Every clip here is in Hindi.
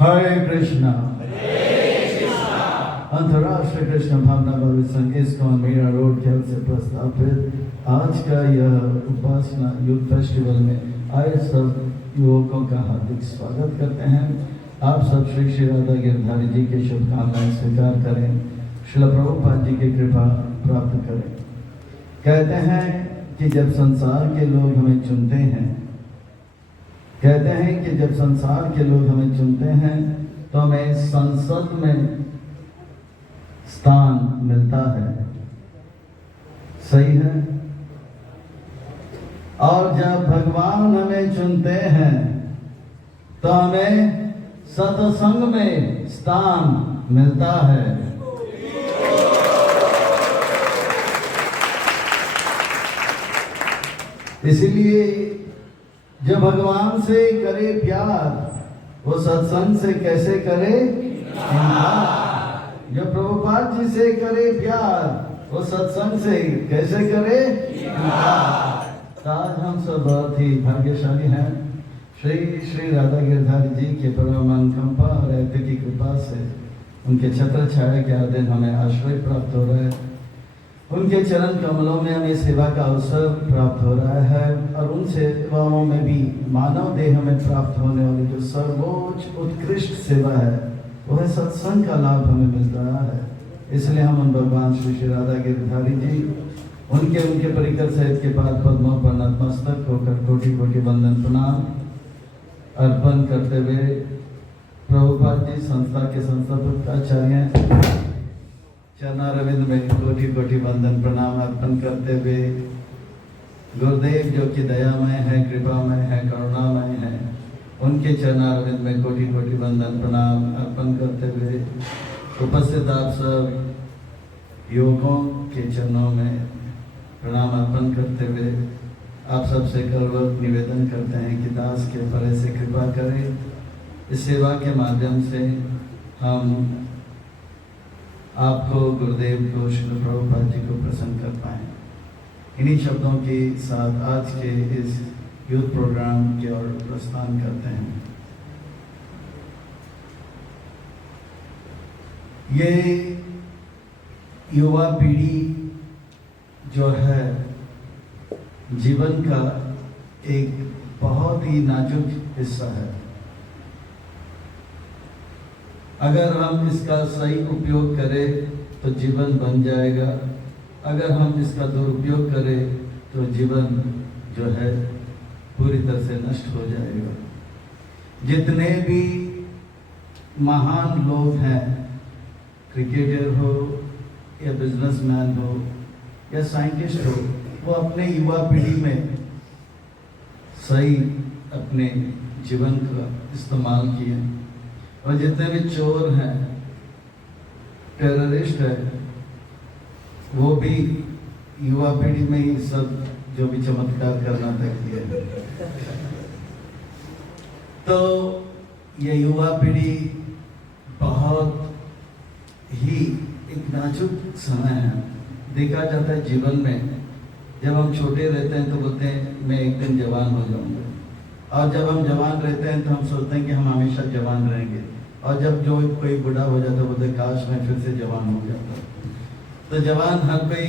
हरे कृष्णा अंतर्राष्ट्रीय कृष्ण भावना भव्य संघ इस्कॉन मीरा रोड खेल से प्रस्तावित आज का यह उपासना यूथ फेस्टिवल में आए सब युवकों का हार्दिक स्वागत करते हैं। आप सब श्री श्री राधा गिरधारी जी की शुभकामनाएं स्वीकार करें, श्रील प्रभुपाद जी की कृपा प्राप्त करें। कहते हैं कि जब संसार के लोग हमें चुनते हैं, कहते हैं कि जब संसार के लोग हमें चुनते हैं तो हमें संसद में स्थान मिलता है, सही है। और जब भगवान हमें चुनते हैं तो हमें सत्संग में स्थान मिलता है। इसलिए जो भगवान से करे प्यार वो सत्संग से कैसे करे इनकार। जो प्रभुपाद जी से करे प्यार वो सत्संग से कैसे करे इनकार। आज हम सब बहुत ही भाग्यशाली हैं। श्री श्री राधा गिरधारी जी के परम अनुकंपा और ऐप्य की कृपा से उनके छत्र छाया के आधीन हमें आश्रय प्राप्त हो रहा है। उनके चरण कमलों में हमें सेवा का अवसर प्राप्त हो रहा है और उन सेवाओं में भी मानव देह में प्राप्त होने वाली जो सर्वोच्च उत्कृष्ट सेवा है वह सत्संग का लाभ हमें मिल रहा है। इसलिए हम उन भगवान श्री श्री राधा गिरधारी जी उनके परिकर सहित के पाद पद्मों पर नतमस्तक होकर कोटि कोटि वंदन प्रणाम अर्पण करते हुए प्रभुपाद जी संस्था के संस्थापक आचार्य चरणारविंद में कोटि कोटि वंदन प्रणाम अर्पण करते हुए गुरुदेव जो कि दयामय है, कृपामय है, करुणामय है, उनके चरणारविंद में कोटि कोटि वंदन प्रणाम अर्पण करते हुए उपस्थित आप सब युवकों के चरणों में प्रणाम अर्पण करते हुए आप सबसे करवत निवेदन करते हैं कि दास के ऊपर ऐसे कृपा करें। इस सेवा के माध्यम से हम आपको, गुरुदेव को, श्री प्रभुपाद जी को प्रसन्न कर पाए। इन्हीं शब्दों के साथ आज के इस यूथ प्रोग्राम की ओर प्रस्थान करते हैं। ये युवा पीढ़ी जो है जीवन का एक बहुत ही नाजुक हिस्सा है। अगर हम इसका सही उपयोग करें तो जीवन बन जाएगा, अगर हम इसका दुरुपयोग करें तो जीवन जो है पूरी तरह से नष्ट हो जाएगा। जितने भी महान लोग हैं, क्रिकेटर हो या बिजनेसमैन हो या साइंटिस्ट हो, वो अपने युवा पीढ़ी में सही अपने जीवन का इस्तेमाल किए। और जितने भी चोर हैं, टेररिस्ट है, वो भी युवा पीढ़ी में ही सब जो भी चमत्कार करना था किए। तो ये युवा पीढ़ी बहुत ही एक नाजुक समय है। देखा जाता है जीवन में, जब हम छोटे रहते हैं तो बोलते हैं मैं एक दिन जवान हो जाऊंगा, और जब हम जवान रहते हैं तो हम सोचते हैं कि हम हमेशा जवान रहेंगे, और जब जो कोई बूढ़ा हो जाता है बोलते हैं काश मैं फिर से जवान हो जाता। तो जवान हर कोई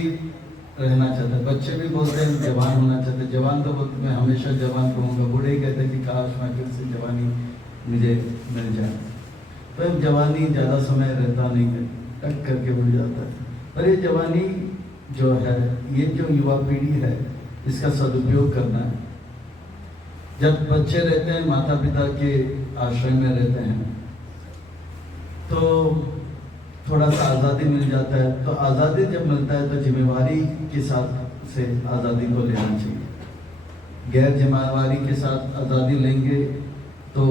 रहना चाहता है, बच्चे भी बोलते हैं जवान होना चाहते हैं, जवान तो बोलते मैं हमेशा जवान रहूँगा, बूढ़े कहते हैं कि काश मैं फिर से जवानी मुझे मिल जाए। तो जवानी ज़्यादा समय रहता नहीं है, टक करके उड़ जाता है। पर ये जवानी जो है, ये जो युवा पीढ़ी है, इसका सदुपयोग करना है। जब बच्चे रहते हैं, माता पिता के आश्रय में रहते हैं, तो थोड़ा सा आज़ादी मिल जाता है। तो आज़ादी जब मिलता है तो जिम्मेवारी के साथ से आज़ादी को लेना चाहिए। गैर जिम्मेवारी के साथ आज़ादी लेंगे तो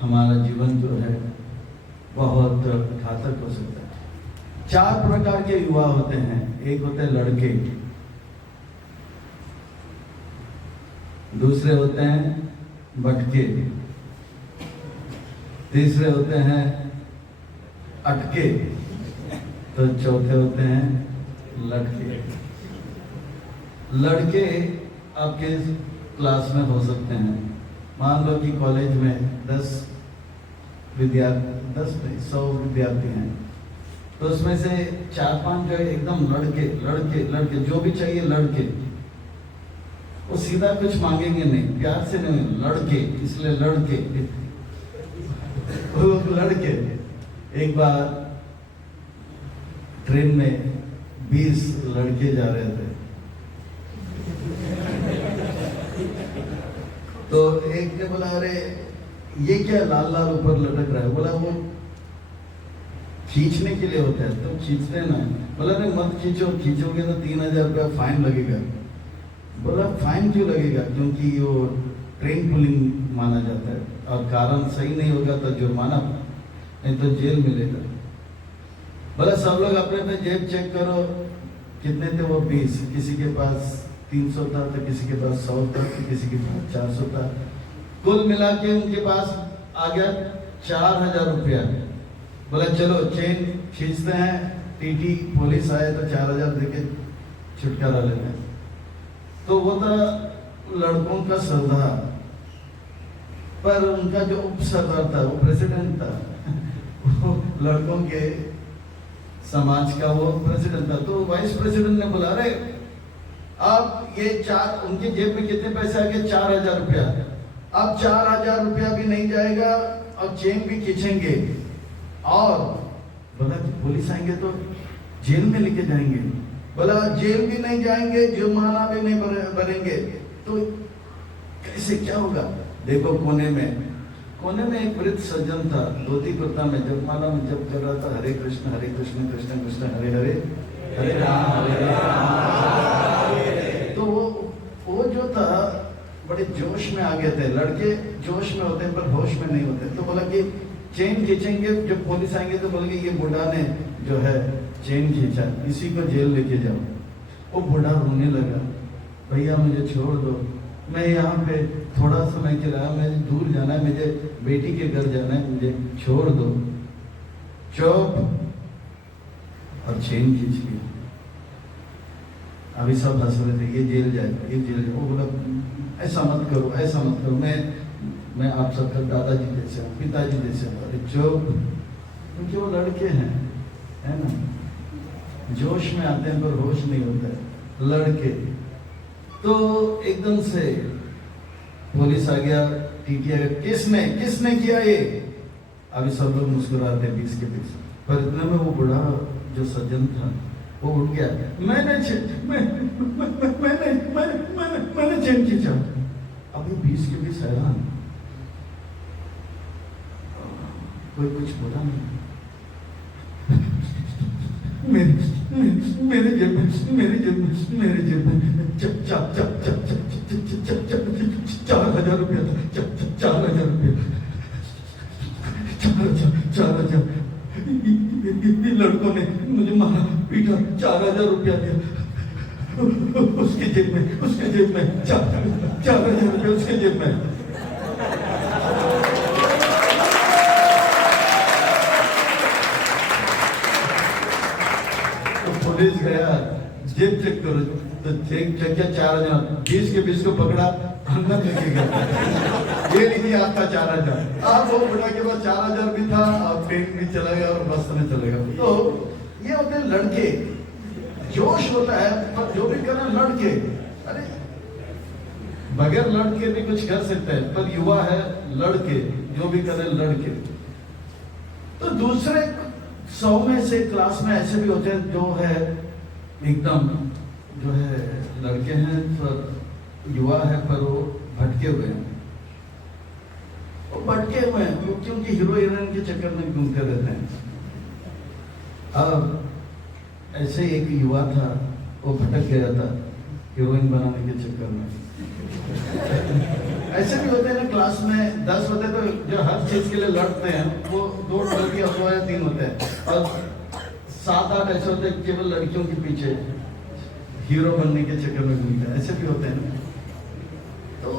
हमारा जीवन जो है बहुत घातक हो सकता है। 4 प्रकार के युवा होते हैं। एक होते हैं लड़के, दूसरे होते हैं बटके, तीसरे होते हैं अटके, तो चौथे होते हैं लड़के। लड़के आपके क्लास में हो सकते हैं। मान लो कि कॉलेज में 10 नहीं 100 विद्यार्थी हैं, तो उसमें से 4-5 जो एकदम लड़के जो भी चाहिए लड़के, वो सीधा कुछ मांगेंगे नहीं, प्यार से नहीं, लड़के, इसलिए लड़के। एक बार ट्रेन में 20 लड़के जा रहे थे, तो एक ने बोला अरे ये क्या लाल लाल ऊपर लटक रहा है? बोला वो खींचने के लिए होता है, तो खींचते ना। बोला अरे मत खींचोगे तो 3000 रुपया फाइन लगेगा। बोला फाइन क्यों लगेगा? क्योंकि वो ट्रेन पुलिंग माना जाता है, और कारण सही नहीं होगा तो जुर्माना, नहीं तो जेल मिलेगा। बोला सब लोग अपने अपने जेब चेक करो, कितने थे वो 20, किसी के पास 300 था, तो किसी के पास 100 था, तो किसी के पास 400 था। कुल मिला के उनके पास आ गया 4000 रुपया। बोला चलो चेन खींचते हैं, टीटी पुलिस आए तो 4000 देके छुटकारा लेते हैं। तो वो था लड़कों का सरदार, पर उनका जो उप सरदार था वो प्रेसिडेंट था वो लड़कों के समाज का वो प्रेसिडेंट था। तो वाइस प्रेसिडेंट ने बोला अरे अब ये उनके जेब में कितने पैसे आ गए? 4000 रुपया। अब 4000 रुपया भी नहीं जाएगा और चेन भी खींचेंगे, और बोला कि पुलिस आएंगे तो जेल में लेके जाएंगे। बोला जेल भी नहीं जाएंगे, जुर्माना भी नहीं भरेंगे, तो कैसे क्या होगा? देखो कोने में एक वृद्ध सज्जन था, धोती कुर्ता में, जपमाला में जप कर रहा था, हरे कृष्ण कृष्ण कृष्ण हरे हरे, हरे राम तो वो जो था बड़े जोश में आ गए थे। लड़के जोश में होते हैं पर होश में नहीं होते। तो बोला कि चेन खींचेंगे, जब पुलिस आएंगे तो बोलेंगे ये बुढ़ा ने जो है चेन खींचा, इसी को जेल लेके जाओ। वो बुढ़ा रोने लगा, भैया मुझे छोड़ दो, मैं यहाँ पे थोड़ा समय के लिए, मुझे दूर जाना है, मुझे बेटी के घर जाना है, मुझे छोड़ दो। चुप, और चेन खींच ली। अभी सब हंस रहे थे, ये जेल जाएगा, ये जेल जाएगा। वो बोला ऐसा मत करो, मैं आप सबका दादाजी जैसे हूँ, पिताजी जैसे हूँ। अरे चुप, क्योंकि वो लड़के हैं, है ना, जोश में आते हैं पर होश नहीं होता है, लड़के। तो एकदम से पुलिस आ गया, टीटी आ गया, किसने किया ये? अभी सब लोग मुस्कुराते 20 के 20, पर इतने में वो बूढ़ा जो सज्जन था वो उठ गया, मैंने चेन खींचा। अभी 20 के 20 हैरान, कोई कुछ बोला नहीं। मेरे जेब में 4000 रुपया था, 4000 रुपया, 4000। लड़कों ने मुझे मारा पीटा, 4000 रुपया दिया। उसके जेब में 4000 रुपया उसके जेब में। पुलिस गया, जेब चेक करो, तो चेक किया 4000, 20 के 20 को पकड़ा, अंदर लेके गया, ये लीजिए आपका 4000। आप वो बुढ़ा के बाद 4000 भी था, और ट्रेन भी चला गया और बस में चले गया। तो ये होते हैं लड़के, जोश होता है, पर जो भी करें लड़के। अरे बगैर लड़के भी कुछ कर सकते हैं, पर युवा है लड़के, जो भी करें लड़के। तो दूसरे 100 में से क्लास में ऐसे भी होते हैं जो है एकदम जो है लड़के हैं पर युवा है, पर वो भटके हुए हैं, वो भटके हुए हैं क्योंकि हीरो हीरोइन के चक्कर में घूमते रहते हैं। अब ऐसे एक युवा था, वो भटक गया था हीरोइन बनाने के चक्कर में। ऐसे भी होते हैं ना, क्लास में 10 होते तो जो हर चीज के लिए लड़ते हैं, वो 2 लड़कियां अथवा 3 होते हैं, और 7-8 ऐसे होते हैं केवल लड़कियों के पीछे हीरो बनने के चक्कर में घूमते हैं। ऐसे भी होते हैं ना। तो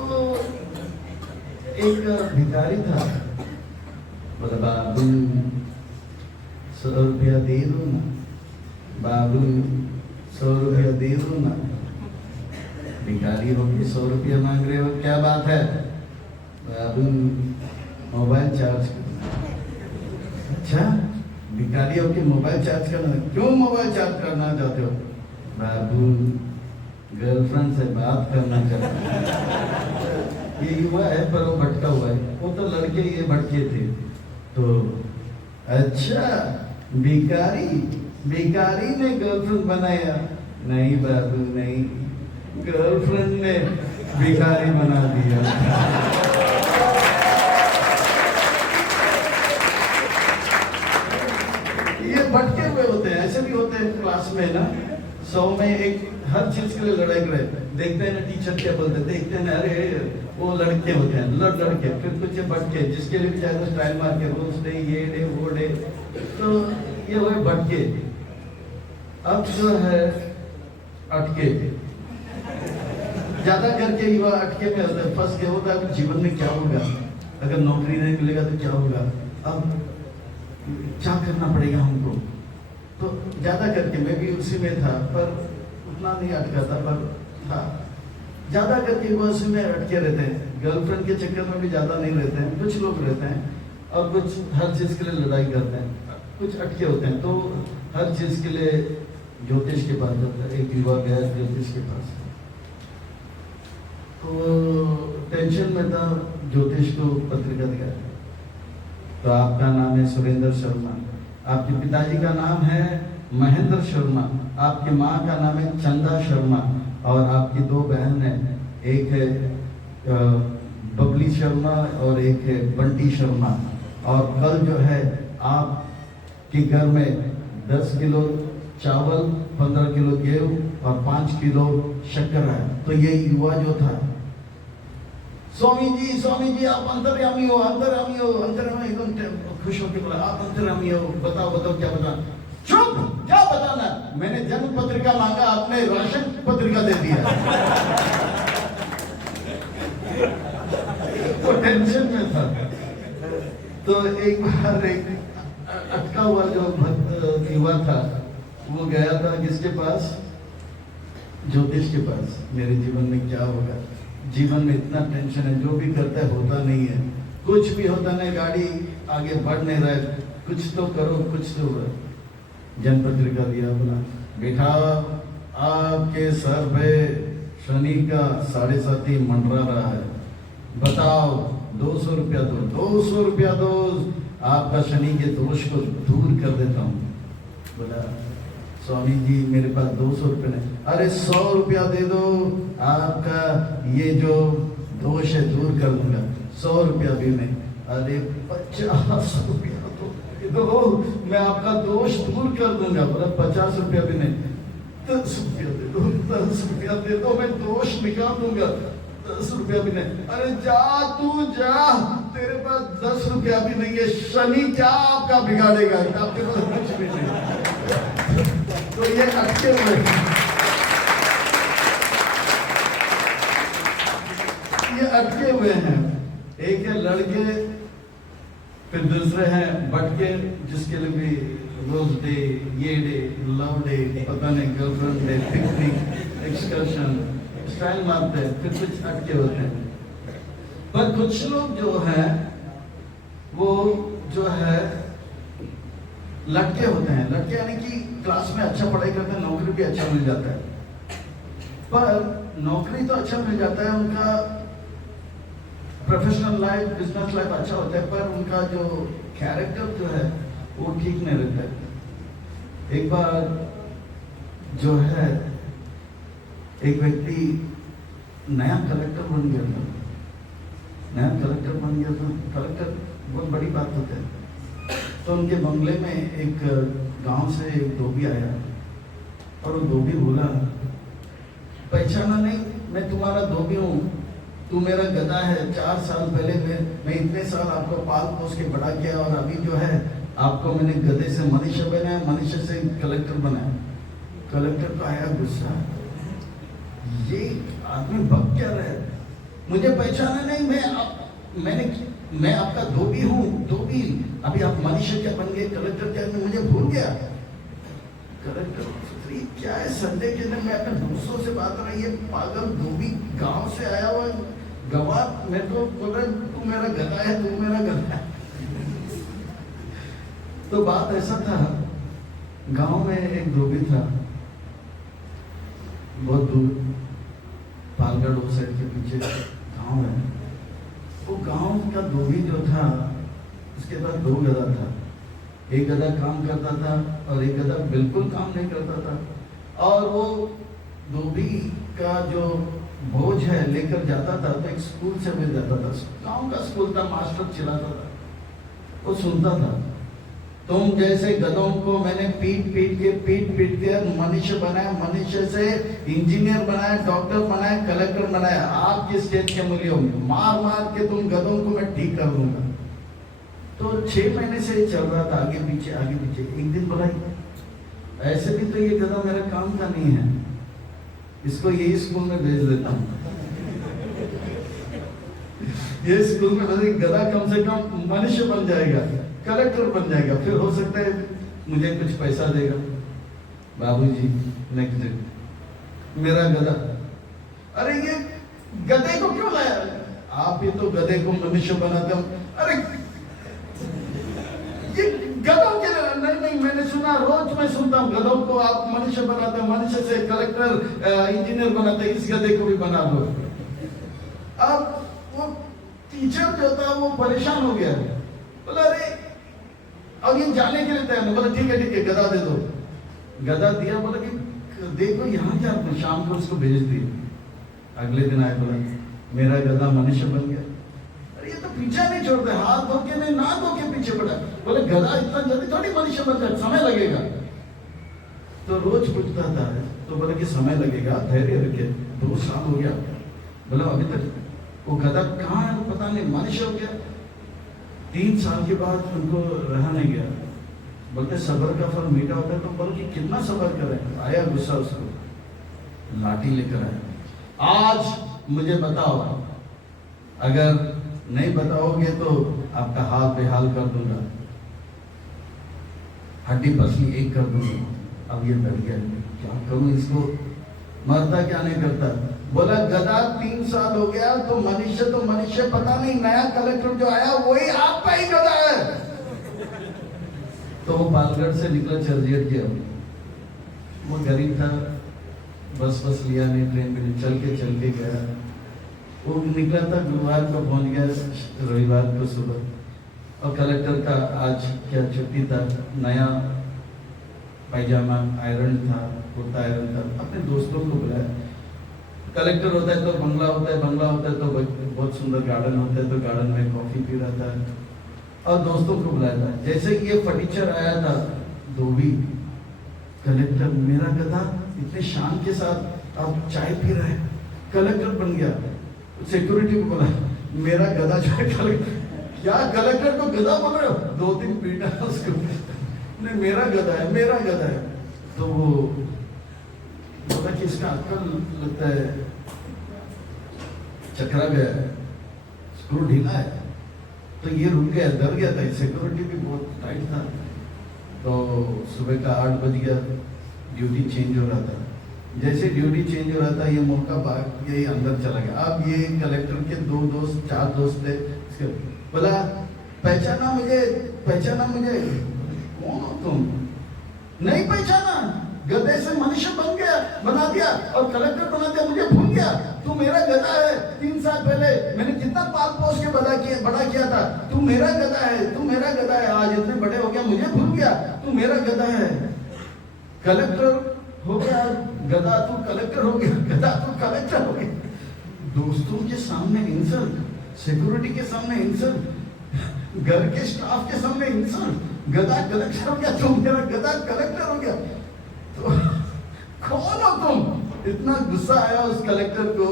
एक भिखारी था, बोला बाबू 100 रुपया दे दो ना, बाबू 100 रुपया दे दो ना। भिखारी हो के 100 रुपया मांग रहे हो, क्या बात है? बाबू मोबाइल चार्ज करना। अच्छा, भिखारी हो के मोबाइल चार्ज करना, क्यों मोबाइल चार्ज करना चाहते हो? बाबू गर्लफ्रेंड से बात करना चाहता है। ये युवा है पर वो भटका हुआ है, वो तो लड़के ये भटके थे। तो अच्छा, भिखारी ने गर्लफ्रेंड बनाया? नहीं बाबू नहीं, गर्लफ्रेंड ने भिखारी बना दिया। ये भटके हुए होते हैं, ऐसे भी होते हैं क्लास में ना, 100 में एक हर चीज के लिए लड़ाई करे। देखते हैं ना टीचर क्या बोलते हैं, देखते हैं ना, अरे वो लड़के होते हैं, लड़के, फिर कुछ भटके जिसके लिए भी चाहे स्टाइल मार के रोज डे, ये डे वो डे, तो ये हुए भटके। अब जो है अटके, ज्यादा करके युवा अटके में होता है, फंस गया होता है। जीवन में क्या होगा, अगर नौकरी नहीं मिलेगा तो क्या होगा, अब क्या करना पड़ेगा हमको। तो ज्यादा करके मैं भी उसी में था, पर उतना नहीं अटका था, पर था ज्यादा करके वो उसी में अटके रहते हैं। गर्लफ्रेंड के चक्कर में भी ज्यादा नहीं रहते हैं, कुछ लोग रहते हैं, और कुछ हर चीज के लिए लड़ाई करते हैं, कुछ अटके होते हैं। तो हर चीज के लिए ज्योतिष के पास जाता है। एक युवा गया ज्योतिष के पास, तो टेंशन में था, ज्योतिष को पत्रिका दिया, तो आपका नाम है सुरेंद्र शर्मा, आपके पिताजी का नाम है महेंद्र शर्मा, आपकी माँ का नाम है चंदा शर्मा, और आपकी 2 बहन हैं, एक है बबली शर्मा और एक है बंटी शर्मा। और कल जो है आपके घर में 10 किलो चावल, 15 किलो गेहूं और 5 किलो शक्कर है। तो ये युवा जो था, स्वामी जी आप अंतर्यामी हो, अंतर्यामी एकदम खुश होकर बोला, आप अंतर्यामी हो, बताओ क्या बताना? चुप, क्या बताना? मैंने जन्म पत्रिका मांगा, आपने राशन पत्रिका दे दिया। वो टेंशन में था। तो एक बार एक अटका हुआ जो भक्त युवा था, वो गया था किसके पास? ज्योतिष के पास। मेरे जीवन में क्या होगा, जीवन में इतना टेंशन है, जो भी करता है होता नहीं है, कुछ भी होता नहीं, गाड़ी आगे बढ़ नहीं रहा है, कुछ तो करो, कुछ तो करो। जन्म पत्रिका दिया, बोला बेटा आपके सर पे शनि का 7.5 मंडरा रहा है, बताओ 200 रुपया दो, 200 रुपया दो, आपका शनि के दोष को दूर कर देता हूँ। बोला स्वामी जी मेरे पास 200 रुपये नहीं। अरे 100 रुपया दे दो, आपका ये जो दोष है दूर कर दूंगा। 100 रुपया भी नहीं। अरे 50 रुपया दो, मैं आपका दोष दूर कर दूंगा। बोला 50 रुपया भी नहीं। 10 रुपया दे दो, 10 रुपया दे दो, मैं दोष निकाल दूंगा। 10 रुपया भी नहीं। अरे जा तू जा, तेरे पास 10 रुपया भी नहीं है, शनि क्या आपका बिगाड़ेगा, आपके पास कुछ भी नहीं। तो ये अटके हुए, ये अटके हुए हैं। एक है लड़के, फिर दूसरे हैं भटके, जिसके लिए भी रोज डे, ये डे, लव डे, पता नहीं girlfriend day, picnic, excursion, style मारते हैं, फिर कुछ अटके होते हैं। पर कुछ लोग जो है वो जो है लटके होते हैं। लटके यानी कि क्लास में अच्छा पढ़ाई करते हैं, नौकरी भी अच्छा मिल जाता है, पर नौकरी तो अच्छा मिल जाता है, उनका प्रोफेशनल लाइफ, बिजनेस लाइफ अच्छा होता है, पर उनका जो कैरेक्टर जो है वो ठीक नहीं रहता है। एक बार जो है एक व्यक्ति नया कलेक्टर बन गया था, कलेक्टर बहुत बड़ी बात होता है। तो उनके बंगले में एक गांव से एक धोबी आया, और वो धोबी बोला पहचाना नहीं, मैं तुम्हारा धोबी हूँ, तू मेरा गधा है। 4 साल पहले मैं इतने साल आपको पाल पोस के बड़ा किया, और अभी जो है आपको मैंने गधे से मनुष्य बनाया, मनुष्य से कलेक्टर बनाया। कलेक्टर को आया गुस्सा, ये आदमी बक क्या रहा है, मुझे पहचाना नहीं, मैं आपका धोबी हूँ, धोबी, अभी आप मनुष्य क्या बन गए, कलेक्टर क्या, मुझे भूल गया। कलेक्टर क्या है, संडे के दिन मैं अपने दोस्तों से बात कर रही, ये पागल धोबी गांव से आया हुआ गवाह, मैं तो बोल रहा तू मेरा गधा है, तू मेरा गधा है। तो बात ऐसा था, गांव में एक धोबी था, बहुत दूर पालगढ़ उस साइड के पीछे गांव है। वो गांव का धोबी जो था, उसके पास 2 गधा था। एक गधा काम करता था और एक गधा बिल्कुल काम नहीं करता था। और वो धोबी का जो बोझ है लेकर जाता था तो एक स्कूल से मिल जाता था, गांव का स्कूल था, मास्टर चिल्लाता था, वो सुनता था। तुम जैसे गधों को मैंने पीट पीट के मनुष्य बनाया, मनुष्य से इंजीनियर बनाया, डॉक्टर बनाया, कलेक्टर बनाया, आपके स्टेज के मूल्यों मार मार के तुम गधों को मैं ठीक कर दूंगा। तो 6 महीने से चल रहा था, आगे पीछे आगे पीछे। एक दिन बोला ऐसे भी तो ये गधा मेरा काम का नहीं है, इसको यही स्कूल में भेज देता हूँ। ये स्कूल में गधा कम से कम मनुष्य बन जाएगा, कलेक्टर बन जाएगा, फिर हो सकता है मुझे कुछ पैसा देगा। बाबूजी नेक्स्ट मेरा गधा, अरे ये गधे को क्यों लाया? आप ही तो गधे को मनुष्य बनाते हो। अरे ये गधों के नहीं, मैंने सुना, रोज मैं सुनता हूँ गधों को आप मनुष्य बनाते हो, मनुष्य से कलेक्टर इंजीनियर बनाते, इस गधे को भी बना दो। अब वो टीचर जो था वो परेशान हो गया, बोला अरे अब ये जाने के लिए तैयार, बोला ठीक है गधा दे दो। गधा दिया, बोला कि देखो यहाँ क्या, शाम को उसको भेज दिया। अगले दिन आए, बोला मेरा गधा मनुष्य बन गया। अरे ये तो पीछे नहीं छोड़ते, हाथ धो के नहीं, ना धो के पीछे पड़ा। बोले गधा इतना जल्दी थोड़ी मनुष्य बन जाए, समय लगेगा। तो रोज पूछता था, तो बोले कि समय लगेगा, धैर्य रखे। 2 साल हो गया, बोला अभी तक वो गधा कहाँ है पता नहीं, मनुष्य हो गया। 3 साल के बाद उनको रहा नहीं गया, बोलते सब्र का फल मीठा होता है। तो बोलो कि कितना सब्र करें। आया गुस्सा, उसको लाठी लेकर आया, आज मुझे बताओ, अगर नहीं बताओगे तो आपका हाल बेहाल कर दूंगा, हड्डी पसली एक कर दूंगा। अब ये डर गया, क्या करूं इसको, मरता क्या नहीं करता। बोला गधा 3 साल हो गया, तो मनुष्य पता नहीं, नया कलेक्टर जो आया वही आपका ही गधा है। तो वो पालगढ़ से निकला चर्चगेट गया, वो गरीब था, बस लिया नहीं, ट्रेन पे चल के गया। वो निकला था, गुरुवार को पहुंच गया, रविवार को सुबह। और कलेक्टर का आज क्या छुट्टी था, नया पैजामा आयरन था, कुर्ता आयरन था। अपने दोस्तों को बुलाया, कलेक्टर होता है तो बंगला होता है तो बहुत सुंदर गार्डन होता है, तो गार्डन में कॉफी पी रहा था और दोस्तों को बुलाया था। जैसे ये फटीचर आया था, धोबी, कलेक्टर मेरा गधा, इतने शान के साथ आप चाय पी रहे हैं, कलेक्टर बन गया। सिक्योरिटी को बोला मेरा गधा जो है क्या कलेक्टर को गधा बोल रहे हो? 2-3 पीटा उसको, नहीं मेरा गधा है। तो वो बोला कि इसका अक्ल लगता है चकरा गया है, स्क्रू ढीला है। तो ये रुक गया, डर गया था, सिक्योरिटी भी बहुत टाइट था। तो सुबह का 8 बज गया, ड्यूटी चेंज हो रहा था। जैसे ड्यूटी चेंज हो रहा था, ये मौका भाग यही अंदर चला गया। अब ये कलेक्टर के 2 दोस्त 4 दोस्त थे, बोला पहचाना मुझे, कौन हो तुम? नहीं पहचाना, गधे से मनुष्य बना दिया और कलेक्टर बना दिया, मुझे भूल गया। तू मेरा गधा है, 3 साल पहले मैंने कितना पाल पोस के बड़ा किया था। तू मेरा गधा है, आज इतने बड़े हो गया, मुझे भूल गया। तू मेरा गधा है, कलेक्टर हो गया गधा, तू कलेक्टर हो गया, गधा तू कलेक्टर हो गया। दोस्तों के सामने इंसल्ट, सिक्योरिटी के सामने इंसल्ट, घर के स्टाफ के सामने इंसल्ट। गधा कलेक्टर हो गया, तू मेरा गधा कलेक्टर हो गया। तो कौन हो तुम? इतना गुस्सा आया उस कलेक्टर को।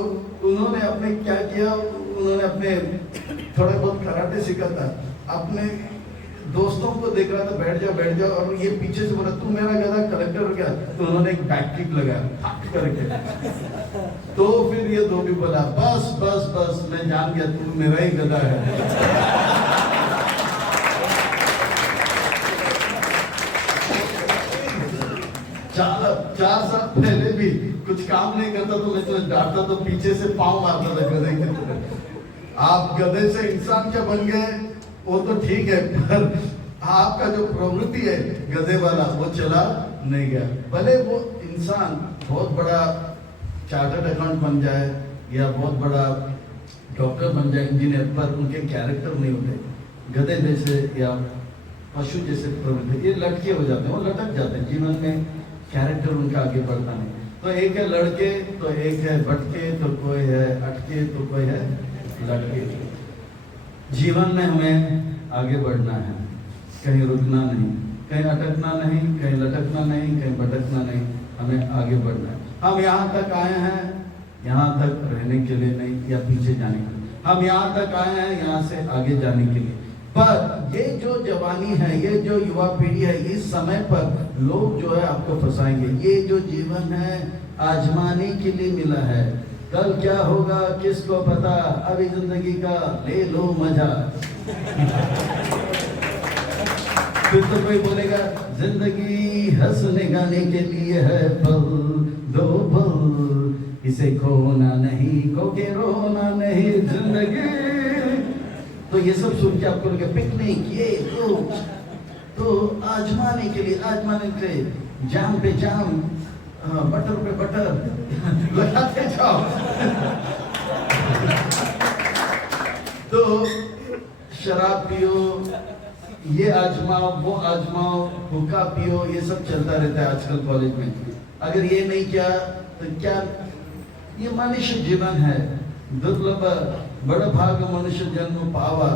उन्होंने अपने क्या किया, उन्होंने अपने थोड़े बहुत कराटे सीखा था, अपने दोस्तों को देख रहा था, बैठ जाओ, और ये पीछे से बोला तू मेरा गधा कलेक्टर हो गया। तो उन्होंने एक बैक किक लगाया करके। तो फिर ये धोबी बोला बस मैं जान गया तू मेरा ही गधा है। 4 साल पहले भी कुछ काम नहीं करता तो मैं तुम्हें डांटता तो पीछे से पाँव मारता था गधे की तरह। आप गधे से इंसान क्या बन गए वो तो ठीक है, पर आपका जो प्रवृत्ति है गधे वाला वो चला नहीं गया। भले वो इंसान बहुत बड़ा चार्टर्ड अकाउंट बन जाए या बहुत बड़ा डॉक्टर बन जाए, इंजीनियर, पर उनके कैरेक्टर नहीं होते गधे जैसे या पशु जैसे प्रवृत्ति, ये लटके हो जाते हैं, वो लटक जाते हैं जीवन में, कैरेक्टर उनका आगे बढ़ता नहीं। तो एक है लड़के, तो एक है भटके, तो कोई है अटके, तो कोई है लटके। जीवन में हमें आगे बढ़ना है, कहीं रुकना नहीं, कहीं अटकना नहीं, कहीं लटकना नहीं, कहीं भटकना नहीं, हमें आगे बढ़ना है। हम यहाँ तक आए हैं, यहाँ तक रहने के लिए नहीं या पीछे जाने के लिए, हम यहाँ तक आए हैं यहाँ से आगे जाने के लिए। पर ये जो जवानी है, ये जो युवा पीढ़ी है, इस समय पर लोग जो है आपको फंसाएंगे। ये जो जीवन है आजमाने के लिए मिला है, कल क्या होगा किसको पता, अभी जिंदगी का ले लो मजा। फिर तो कोई बोलेगा जिंदगी हंसने गाने के लिए है, पल दो पल इसे खोना नहीं, खो के रोना नहीं जिंदगी। तो ये सब सुन के आपको लगे पिकनिक, ये तो आजमाने के लिए, आजमाने के लिए जाम पे जाम, बटर पे बटर लगाते जाओ। तो शराब पियो, ये आजमाओ, वो आजमाओ, हुक्का पियो, ये सब चलता रहता है आजकल कॉलेज में। अगर ये नहीं किया तो क्या, ये मनुष्य जीवन है, दुर्लभ बड़ा भाग मनुष्य जन्म पावा।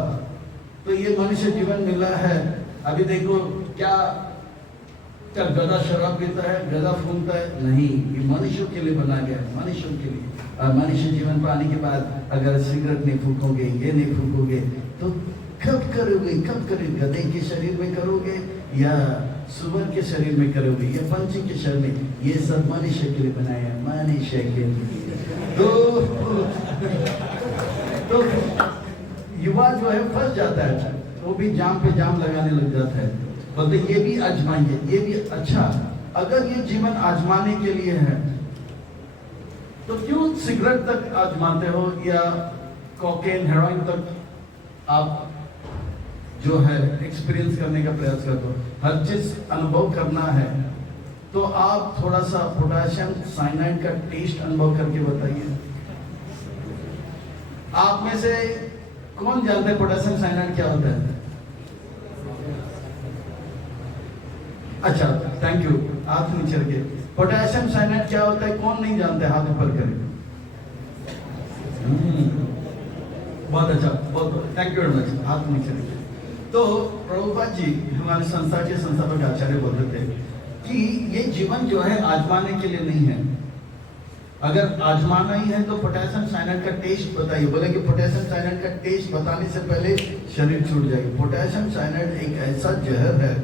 तो ये मनुष्य जीवन मिला है। अभी देखो क्या गधा शराब पीता है, गधा फूंकता है, नहीं, ये मनुष्यों के लिए बना गया, मनुष्यों के लिए। और मनुष्य जीवन पाने के बाद अगर सिगरेट नहीं फूकोगे, ये नहीं फूकोगे, तो कब करोगे, कब करोगे? गधे के शरीर में करोगे या सुअर के शरीर में करोगे या पंछी के शरीर में? ये सब मनुष्य के लिए बनाया, मनुष्य के लिए। तो युवा जो है फंस जाता है, वो भी जाम पे जाम लगाने लग जाता है। बोलते ये भी आजमाइए, ये भी अच्छा। अगर ये जीवन आजमाने के लिए है तो क्यों सिगरेट तक आजमाते हो या कोकेन, हेरोइन तक आप जो है एक्सपीरियंस करने का प्रयास करते हो? हर चीज अनुभव करना है तो आप थोड़ा सा पोटेशियम साइनाइड का टेस्ट अनुभव करके बताइए। आप में से कौन जानते हैं पोटेशियम साइनाइड क्या होता है? अच्छा, थैंक यू, हाथ नीचे रखिए। पोटेशियम साइनाइड क्या होता है कौन नहीं जानते? हाथ ऊपर करें। बहुत अच्छा, बहुत थैंक यू वेरी मच, हाथ नीचे रखिए। तो प्रभुपाद जी हमारे संस्था के संस्थापक आचार्य बोलते थे कि ये जीवन जो है आजमाने के लिए नहीं है। अगर आजमाना ही है तो पोटेशियम साइनाइड का टेस्ट बताइए। बोले कि पोटेशियम साइनाइड का टेस्ट बताने से पहले शरीर छूट जाएगी। पोटेशियम साइनाइड एक ऐसा जहर है,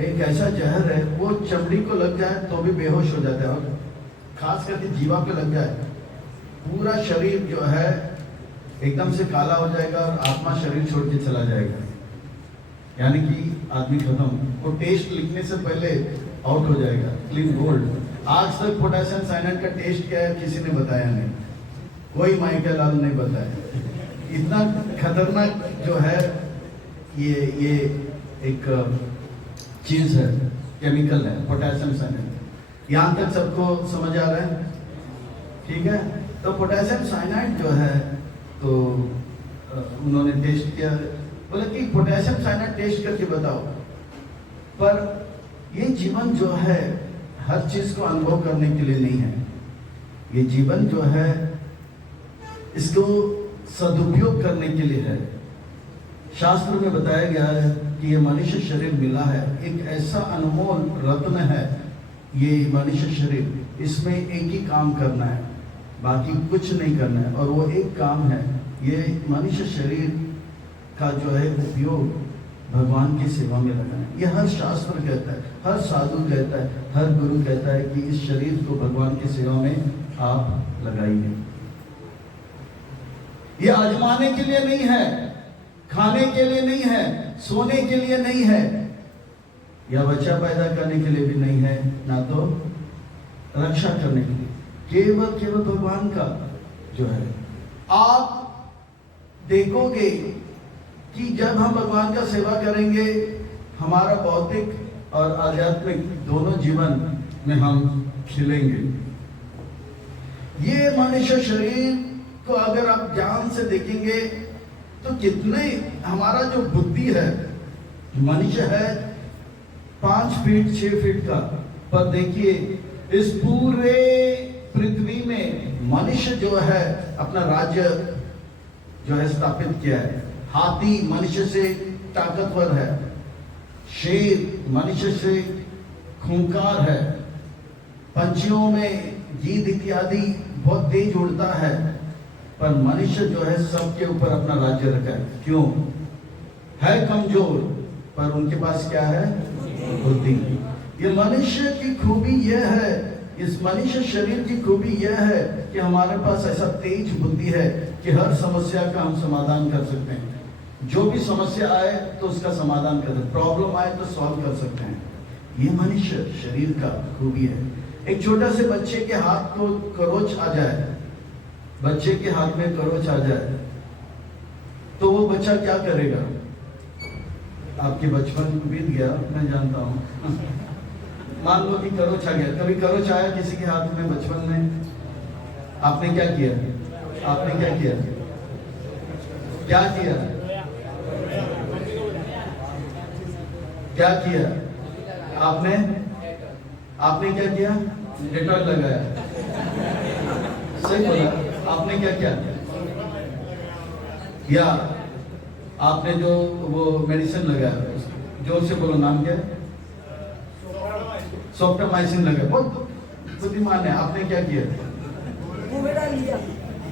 एक ऐसा जहर है, वो चमड़ी को लग जाए तो भी बेहोश हो जाता है, और खास करके जीवा पे लग जाए पूरा शरीर जो है एकदम से काला हो जाएगा और आत्मा शरीर छोड़ के चला जाएगा, यानी कि आदमी खत्म। वो टेस्ट लिखने से पहले आउट हो जाएगा, क्लीन गोल्ड। आज तक पोटेशियम साइनाइड का टेस्ट क्या है किसी ने बताया नहीं, कोई माइकल लाल नहीं बताया। इतना खतरनाक जो है ये एक चीज है, केमिकल है पोटेशियम साइनाइड। यहाँ तक सबको समझ आ रहा है? ठीक है। तो पोटेशियम साइनाइड जो है तो उन्होंने टेस्ट किया, बोले कि पोटेशियम साइनाइड टेस्ट करके बताओ। पर ये जीवन जो है हर चीज को अनुभव करने के लिए नहीं है। ये जीवन जो है इसको सदुपयोग करने के लिए है। शास्त्र में बताया गया है कि ये मनुष्य शरीर मिला है, एक ऐसा अनमोल रत्न है ये मनुष्य शरीर। इसमें एक ही काम करना है, बाकी कुछ नहीं करना है, और वो एक काम है, ये मनुष्य शरीर का जो है उपयोग भगवान की सेवा में लगाना है। ये हर शास्त्र कहता है, हर साधु कहता है, हर गुरु कहता है कि इस शरीर को भगवान की सेवा में आप लगाइए। ये आजमाने के लिए नहीं है, खाने के लिए नहीं है, सोने के लिए नहीं है, या बच्चा पैदा करने के लिए भी नहीं है, ना तो रक्षा करने के लिए, केवल केवल भगवान का जो है। आप देखोगे कि जब हम भगवान का सेवा करेंगे, हमारा भौतिक और आध्यात्मिक दोनों जीवन में हम खिलेंगे। ये मनुष्य शरीर को अगर आप ध्यान से देखेंगे तो कितने हमारा जो बुद्धि है, मनुष्य है 5 फीट 6 फीट का, पर देखिए इस पूरे पृथ्वी में मनुष्य जो है अपना राज्य जो है स्थापित किया है। हाथी मनुष्य से ताकतवर है, शेर मनुष्य से खूंखार है, पंछियों में गीद इत्यादि बहुत तेज उड़ता है, पर मनुष्य जो है सबके ऊपर अपना राज्य रखा है। क्यों? है कमजोर, पर उनके पास क्या है? बुद्धि। ये मनुष्य की खूबी यह है, इस मनुष्य शरीर की खूबी यह है कि हमारे पास ऐसा तेज बुद्धि है कि हर समस्या का हम समाधान कर सकते हैं। जो भी समस्या आए तो उसका समाधान कर सकते हैं, प्रॉब्लम आए तो सॉल्व कर सकते हैं। ये मनुष्य शरीर का खूबी है। एक छोटा से बच्चे के हाथ को खरोच आ जाए, बच्चे के हाथ में खरोच आ जाए तो वो बच्चा क्या करेगा? आपके बचपन बीत गया, मैं जानता हूं। मान लो कि खरोच आ गया, कभी खरोच आया किसी के हाथ में बचपन में, आपने क्या किया? आपने क्या किया? क्या किया? क्या किया? आपने क्या किया? डेटॉल लगाया। सही बोला। आपने क्या किया? या आपने जो वो मेडिसिन लगाया, जोर से बोलो, नाम क्या है? सोफ्टामाइसिन लगाया। बहुत बुद्धिमान है। आपने क्या किया?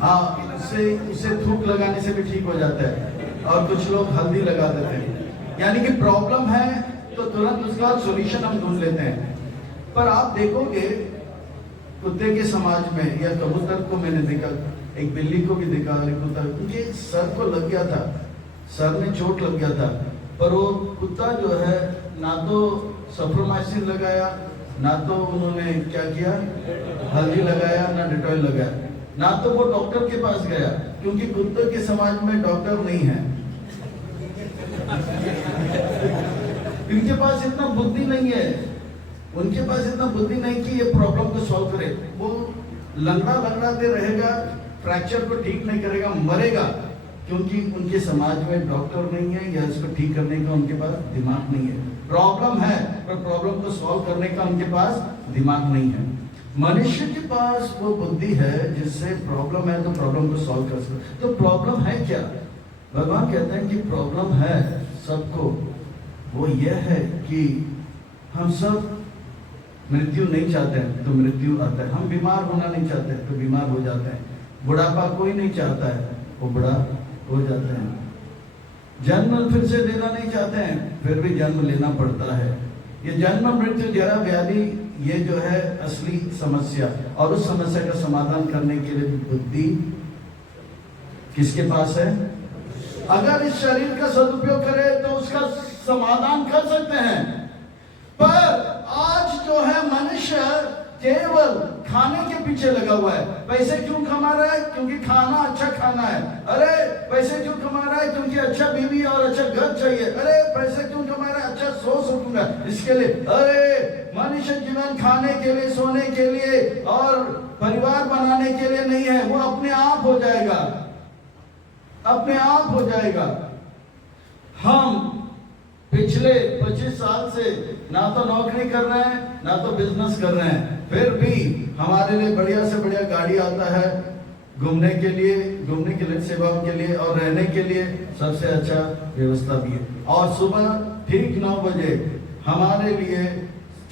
हाँ, उसे थूक लगाने से भी ठीक हो जाता है, और कुछ लोग हल्दी लगा देते हैं। यानी कि प्रॉब्लम है तो तुरंत उसका सॉल्यूशन हम ढूंढ लेते हैं। पर आप देखोगे कुत्ते के समाज में, या कबूतर को मैंने देखा, एक बिल्ली को भी देखा, एक कुत्ता, उनके सर को लग गया था, सर में चोट लग गया था, पर वो कुत्ता जो है ना तो सफ्रोमाइसिन लगाया, ना तो उन्होंने क्या किया, हल्दी लगाया, ना डेटॉल लगाया, ना तो वो डॉक्टर के पास गया, क्योंकि कुत्ते के समाज में डॉक्टर नहीं है। इनके पास इतना बुद्धि नहीं है, उनके पास इतना बुद्धि नहीं कि ये प्रॉब्लम को सॉल्व करे। वो लंगड़ाते रहेगा, फ्रैक्चर को ठीक नहीं करेगा, मरेगा, क्योंकि उनके समाज में डॉक्टर नहीं है, या इसको ठीक करने का उनके पास दिमाग नहीं है। प्रॉब्लम है, पर प्रॉब्लम को सॉल्व करने का उनके पास दिमाग नहीं है। मनुष्य के पास वो बुद्धि है जिससे प्रॉब्लम है तो प्रॉब्लम को सॉल्व कर सकते। तो प्रॉब्लम है क्या? भगवान कहते हैं कि प्रॉब्लम है सबको, वो ये है कि हम सब मृत्यु नहीं चाहते हैं तो मृत्यु आता है, हम बीमार होना नहीं चाहते हैं तो बीमार हो जाते हैं, बुढ़ापा कोई नहीं चाहता है, वो बुढ़ा हो जाते हैं, जन्म फिर से लेना नहीं चाहते हैं, फिर भी जन्म लेना पड़ता है। ये जन्म मृत्यु जरा व्याधि, ये जो है असली समस्या, और उस समस्या का समाधान करने के लिए बुद्धि किसके पास है? अगर इस शरीर का सदुपयोग करे तो उसका समाधान कर सकते हैं। पर आज जो है मनुष्य केवल खाने के पीछे लगा हुआ है। पैसे क्यों कमा रहा है? क्योंकि खाना अच्छा खाना है। अरे पैसे क्यों कमा रहा है? क्योंकि अच्छा बीवी और अच्छा घर चाहिए। अरे पैसे क्यों कमा रहा है? अच्छा सो सकूंगा इसके लिए। अरे मनुष्य जीवन खाने के लिए, सोने के लिए और परिवार बनाने के लिए नहीं है, वो अपने आप हो जाएगा, अपने आप हो जाएगा। हम पिछले 25 साल से ना तो नौकरी कर रहे हैं, ना तो बिजनेस कर रहे हैं, फिर भी हमारे लिए बढ़िया से बढ़िया गाड़ी आता है, घूमने के लिए, सेवाओं के लिए और रहने के लिए सबसे अच्छा व्यवस्था भी है। और सुबह ठीक 9 बजे हमारे लिए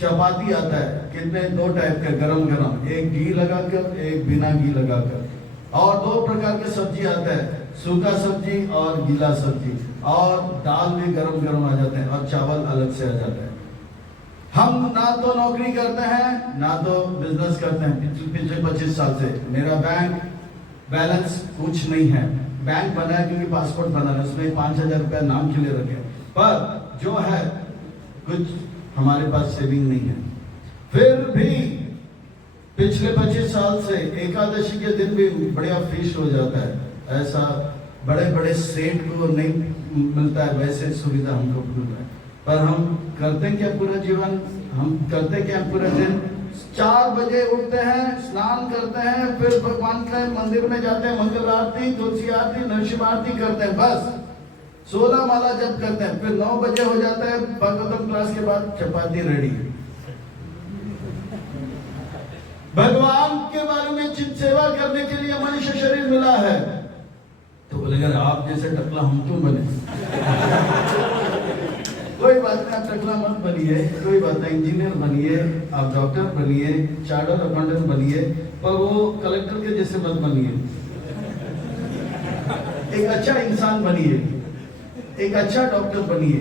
चपाती आता है, कितने 2 टाइप का, गरम गरम, एक घी लगाकर, एक बिना घी लगाकर, और 2 प्रकार के सब्जी आता है, सूखा सब्जी और गीला सब्जी, और दाल भी गरम गरम आ जाते हैं, और चावल अलग से आ जाता है। हम ना तो नौकरी करते हैं, ना तो बिजनेस करते हैं। पिछले 25 साल से मेरा बैंक बैलेंस कुछ नहीं है। बैंक बना है क्योंकि पासपोर्ट बना है, उसमें 5,000 रुपया नाम के लिए रखे, पर जो है कुछ हमारे पास सेविंग नहीं है। फिर भी पिछले 25 साल से एकादशी के दिन भी बढ़िया फीस्ट हो जाता है। ऐसा बड़े बड़े सेठ को नहीं मिलता है, वैसे सुविधा हमको मिलता है। पर हम करते क्या पूरा जीवन, हम करते क्या पूरा दिन? 4 बजे उठते हैं, स्नान करते हैं, फिर भगवान के मंदिर में जाते हैं, मंगल आरती, तुलसी आरती, नरसिंह आरती करते हैं, बस 16 माला जप करते हैं। फिर 9 बजे हो जाता है भागवतम क्लास के बाद चपाती रेडी। भगवान के बारे में चित सेवा करने के लिए मनुष्य शरीर मिला है। तो बोलेगा आप जैसे टकला हम क्यों बने? कोई बात नहीं, आप टकला मत बनिए, कोई बात नहीं, इंजीनियर बनिए, आप डॉक्टर बनिए, चार्टर्ड अकाउंटेंट बनिए, पर वो कलेक्टर के जैसे मत बनिए। एक अच्छा इंसान बनिए, एक अच्छा डॉक्टर बनिए,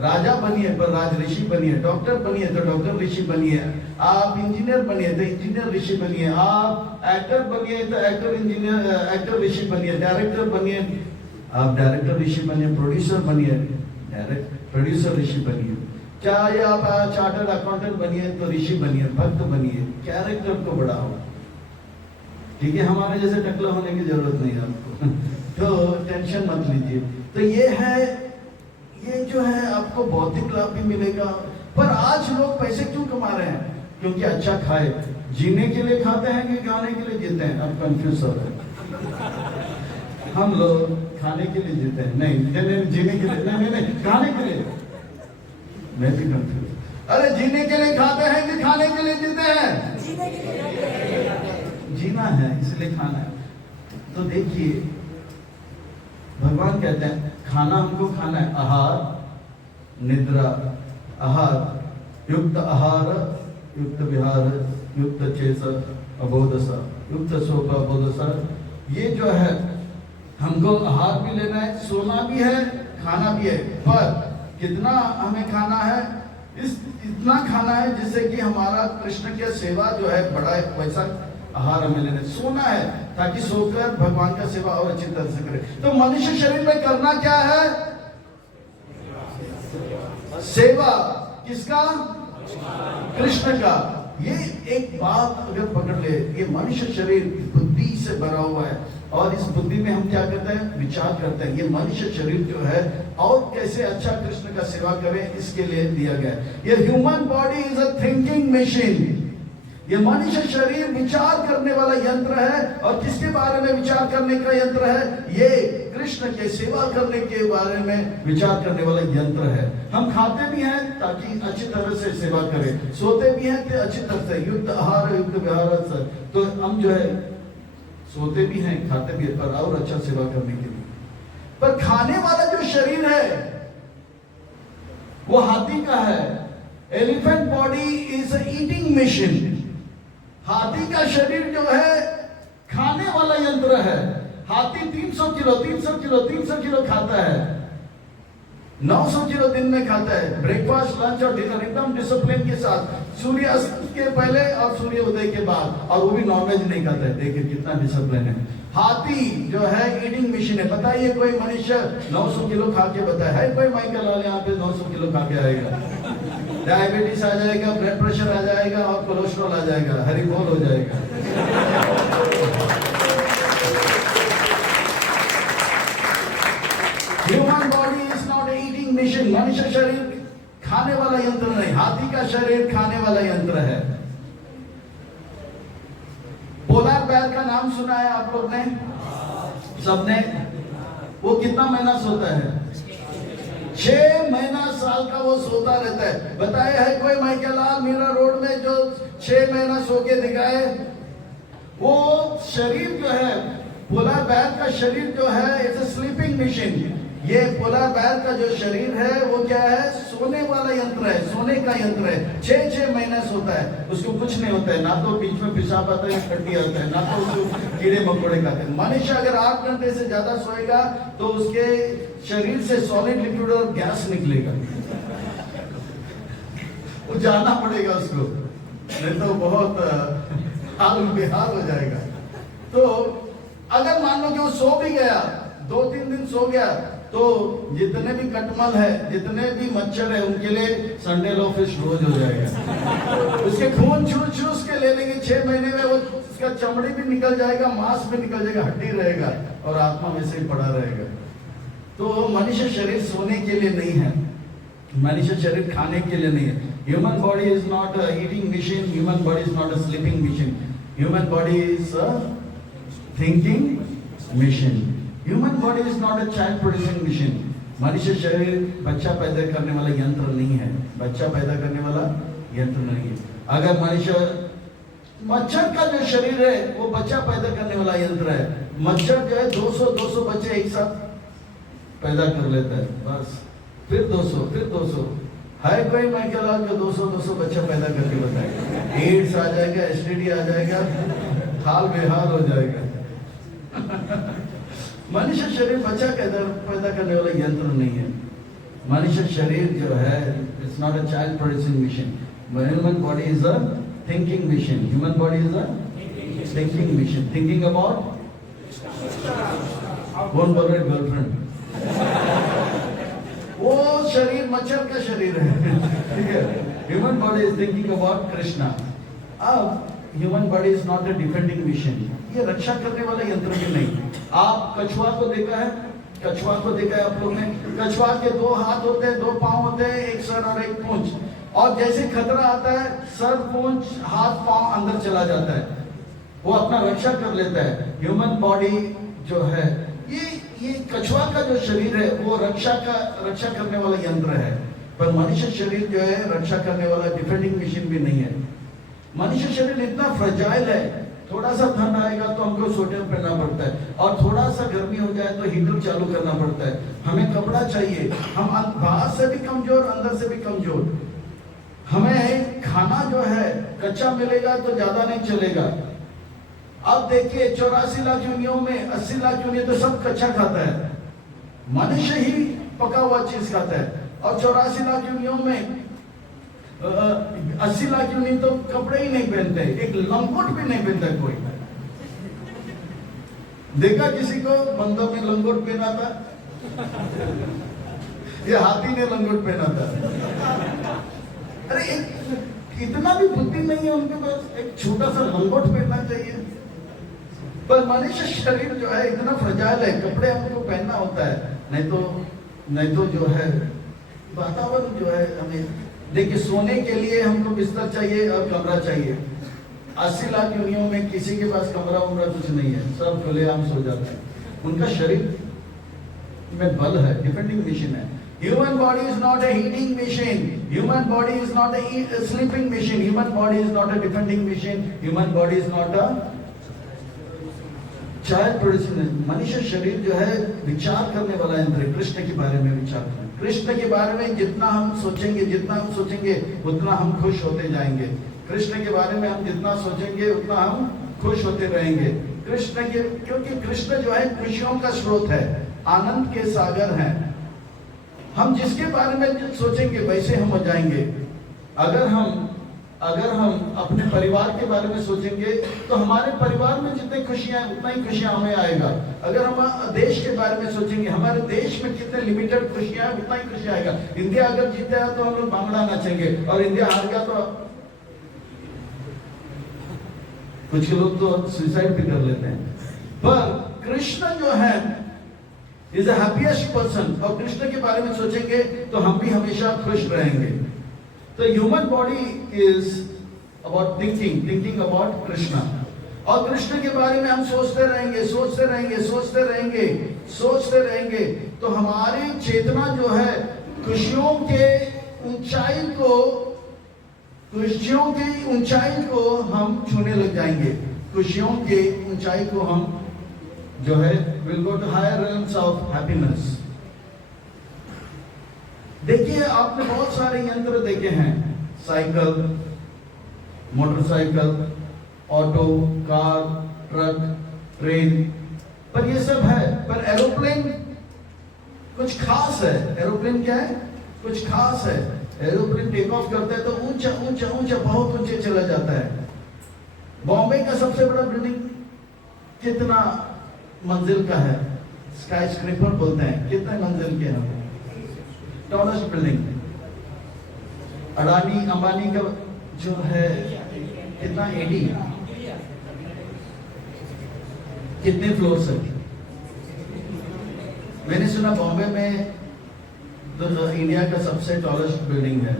राजा बनिए पर राज ऋषि बनिए, डॉक्टर बनिए तो डॉक्टर ऋषि बनिए, आप इंजीनियर बनिए तो इंजीनियर ऋषि बनिए, आप एक्टर बनिए तो एक्टर इंजीनियर एक्टर ऋषि बनिए, डायरेक्टर बनिए आप डायरेक्टर ऋषि बनिए, प्रोड्यूसर बनिए प्रोड्यूसर ऋषि बनिए, चाहे आप चार्टर्ड अकाउंटेंट बनिए तो ऋषि बनिए, भक्त बनिए, कैरेक्टर को बढ़ाओ। ठीक है, हमारे जैसे टकला होने की जरूरत नहीं है आपको। तो टेंशन मत लीजिए। तो ये जो है आपको भौतिक लाभ भी मिलेगा। पर आज लोग पैसे क्यों कमा रहे हैं? क्योंकि अच्छा खाए, जीने के लिए खाते हैं कि खाने के लिए जीते हैं? अब कंफ्यूज हो रहे हैं। हम लोग खाने के लिए जीते हैं, नहीं जीने के लिए, नहीं खाने के लिए। मैं भी कंफ्यूज। अरे जीने के लिए खाते हैं कि खाने के लिए जीते हैं? जीना है इसलिए खाना है। तो देखिए भगवान कहते हैं खाना हमको खाना है, आहार निद्रा, आहार युक्त आहार युक्त विहार युक्त चेस अबोधसा युक्त शोक अबोधसा। ये जो है हमको आहार भी लेना है, सोना भी है, खाना भी है, पर कितना हमें खाना है? इतना खाना है जिससे कि हमारा कृष्ण की सेवा जो है बढ़ाए, वैसा आहार हमें लेना। सोना है ताकि सोकर भगवान का सेवा और अच्छी तरह से करे। तो मनुष्य शरीर में करना क्या है? सेवा। किसका? कृष्ण का। ये एक बात अगर पकड़ ले, ये मनुष्य शरीर बुद्धि से भरा हुआ है और इस बुद्धि में हम क्या करते हैं? विचार करते हैं। ये मनुष्य शरीर जो है और कैसे अच्छा कृष्ण का सेवा करें, इसके लिए दिया गया है। ये human body is a thinking machine. ये मनुष्य शरीर विचार करने वाला यंत्र है। और किसके बारे में विचार करने का यंत्र है? ये कृष्ण के सेवा करने के बारे में विचार करने वाला यंत्र है। हम खाते भी हैं ताकि अच्छी तरह से सेवा करें, सोते भी हैं तो अच्छी तरह से, युक्त आहार युक्त विहार। तो हम जो है सोते भी हैं, खाते भी हैं, पर और अच्छा सेवा करने के लिए। पर खाने वाला जो शरीर है वो हाथी का है। Elephant body is a eating machine. हाथी का शरीर जो है खाने वाला यंत्र है। हाथी 300 किलो खाता है, 900 किलो दिन में खाता है, ब्रेकफास्ट लंच और डिनर एकदम डिसिप्लिन के साथ, सूर्यास्त के पहले और सूर्य उदय के बाद, और वो भी नॉनवेज नहीं खाता है। देखिए कितना डिसिप्लिन है। हाथी जो है ईटिंग मशीन है। बताइए कोई मनुष्य 900 किलो खा के बताए है? कोई माइकल लाल यहाँ पे 900 किलो खा के आएगा? डायबिटीज आ जाएगा, ब्लड प्रेशर आ जाएगा और कोलेस्ट्रॉल आ जाएगा, हरी बोल हो जाएगा। Human body is not eating machine. मनुष्य शरीर खाने वाला यंत्र नहीं, हाथी का शरीर खाने वाला यंत्र है। पोलार बेयर का नाम सुना है आप लोग ने? सबने? वो कितना महीना सोता है? 6 महीना साल का वो सोता रहता है। बताए है कोई माइकल लाल मीरा रोड में जो 6 महीना सो के दिखाए? वो शरीर जो है, पोलार बेयर का शरीर जो है, इट्स अ स्लीपिंग मशीन। ये पोलार बेयर का जो शरीर है वो क्या है? सोने वाला यंत्र है, सोने का यंत्र है। 6 महीना सोता है, उसको कुछ नहीं होता है, ना तो बीच में पेशाब आता है, टट्टी आता है, ना तो उसको कीड़े मकोड़े खाते हैं। मनुष्य अगर 8 घंटे से ज्यादा सोएगा तो उसके शरीर से सॉलिड लिक्विड और गैस निकलेगा। वो जाना पड़ेगा उसको, नहीं तो बहुत हाल बेहाल हो जाएगा। तो अगर मान लो कि वो सो भी गया, 2-3 दिन सो गया, तो जितने भी कटमल है, जितने भी मच्छर है, उनके लिए संडे लो फिश रोज हो जाएगा। उसके खून चूस के ले लेंगे, 6 महीने में वो उसका चमड़ी भी निकल जाएगा, मांस भी निकल जाएगा, हड्डी रहेगा और आत्मा वैसे ही पड़ा रहेगा। तो मनुष्य शरीर सोने के लिए नहीं है, मनुष्य शरीर खाने के लिए नहीं है। Human body is not a eating machine, human body is not a sleeping machine, human body is a thinking machine. Human body is not a child producing machine. मनुष्य शरीर बच्चा पैदा करने वाला यंत्र नहीं है, बच्चा पैदा करने वाला यंत्र नहीं है। अगर मनुष्य, मच्छर का जो शरीर है वो बच्चा पैदा करने वाला यंत्र है। मच्छर जो है 200 बच्चे एक साथ पैदा कर लेता है, बस फिर 200 है। कोई माइकल जो 200 बच्चा पैदा करके बताएगा, एड्स आ जाएगा, एसटीडी आ जाएगा, हाल बेहाल हो जाएगा। मनुष्य शरीर बच्चा पैदा करने वाला यंत्र नहीं है। मनुष्य शरीर जो है it's not a child producing machine. Human body is a thinking machine. Human body is a thinking machine. Thinking about one bird girlfriend. वो शरीर मच्छर का शरीर है, ठीक है। Human body is thinking about Krishna. अब human body is not a defending machine, ये रक्षा करने वाला यंत्र भी नहीं। आप कछुआ को देखा है, कछुआ को देखा है आप लोग ने? कछुआ के 2 हाथ होते हैं, 2 पांव होते हैं, एक सर और एक पूंछ, और जैसे खतरा आता है सर, पूंछ, हाथ, पांव अंदर चला जाता है, वो अपना रक्षा कर लेता है। ह्यूमन बॉडी जो है, ये कछुआ का जो शरीर है वो रक्षा करने वाला यंत्र है, पर मनुष्य शरीर जो है रक्षा करने वाला डिफेंडिंग मशीन भी नहीं है। मनुष्य शरीर इतना फ्रेजाइल है, थोड़ा सा ठंड आएगा तो हमको स्वेटर पहनना पड़ता है, और थोड़ा सा गर्मी हो जाए तो हीटर चालू करना पड़ता है। हमें कपड़ा चाहिए, हम बाहर से भी कमजोर, अंदर से भी कमजोर। हमें खाना जो है कच्चा मिलेगा तो ज्यादा नहीं चलेगा। अब देखिए 84 लाख यूनियों में 80 लाख यूनियन तो सब कच्चा खाता है, मनुष्य ही पका हुआ चीज खाता है। और 84 लाख यूनियों में 80 लाख यूनियन तो कपड़े ही नहीं पहनते, एक लंगोट भी नहीं पहनता कोई। देखा किसी को मंदिर में लंगोट पहना था? ये हाथी ने लंगोट पहना था। अरे इतना भी बुद्धि नहीं है उनके पास, एक छोटा सा लंगोट पहनना चाहिए। पर मनुष्य शरीर जो है इतना फ्रेजाइल है, कपड़े हमको पहनना होता है, नहीं तो जो है वातावरण जो है। हमें देखिए, सोने के लिए हमको बिस्तर चाहिए और कमरा चाहिए। 80 लाख यूनियों में किसी के पास कमरा उमरा कुछ नहीं है, सब खुलेआम सो जाते हैं। उनका शरीर में बल है, डिफेंडिंग मशीन है। Human body is not a heating machine. Human body is not a sleeping machine. Human body is not a defending machine. Human body is not a child producing. मनुष्य शरीर जो है विचार करने वाला यंत्र। कृष्ण के बारे में विचार करें, कृष्ण के बारे में जितना हम सोचेंगे उतना हम खुश होते जाएंगे। कृष्ण के बारे में हम जितना सोचेंगे उतना हम खुश होते रहेंगे। क्योंकि कृष्ण जो है खुशियों का स्रोत है, आनंद के सागर हैं। हम जिसके बारे में सोचेंगे वैसे हम हो जाएंगे। अगर हम अपने परिवार के बारे में सोचेंगे तो हमारे परिवार में जितनी खुशियां उतना ही खुशियां हमें आएगा। अगर हम देश के बारे में सोचेंगे, हमारे देश में कितने लिमिटेड खुशियां उतना ही खुशियां आएगा। इंडिया अगर जीता है तो हम लोग बांग्ला नाचेंगे, और इंडिया हार गया तो कुछ लोग तो सुसाइड भी कर लेते हैं। पर कृष्ण जो है इज द हैप्पीएस्ट पर्सन, और कृष्ण के बारे में सोचेंगे तो हम भी हमेशा खुश रहेंगे। तो human body is about thinking about Krishna, और कृष्ण के बारे में हम सोचते रहेंगे तो हमारी चेतना जो है खुशियों की ऊंचाई को हम छूने लग जाएंगे। खुशियों की ऊंचाई को हम जो है will go to higher realms of happiness। देखिए, आपने बहुत सारे यंत्र देखे हैं, cycle, motorcycle, auto, car, truck, train, पर ये सब है। पर एरोप्लेन कुछ खास है। एरोप्लेन क्या है? कुछ खास है। एरोप्लेन टेक ऑफ करता है तो ऊंचा बहुत ऊंचे चला जाता है। बॉम्बे का सबसे बड़ा बिल्डिंग कितना मंजिल का है? स्काई स्क्रेपर बोलते हैं। कितने मंजिल के हैं? Tallest building. अडानी अंबानी का जो है कितना 80, कितने फ्लोर से? मैंने सुना बॉम्बे में तो इंडिया का सबसे टॉलेस्ट बिल्डिंग है,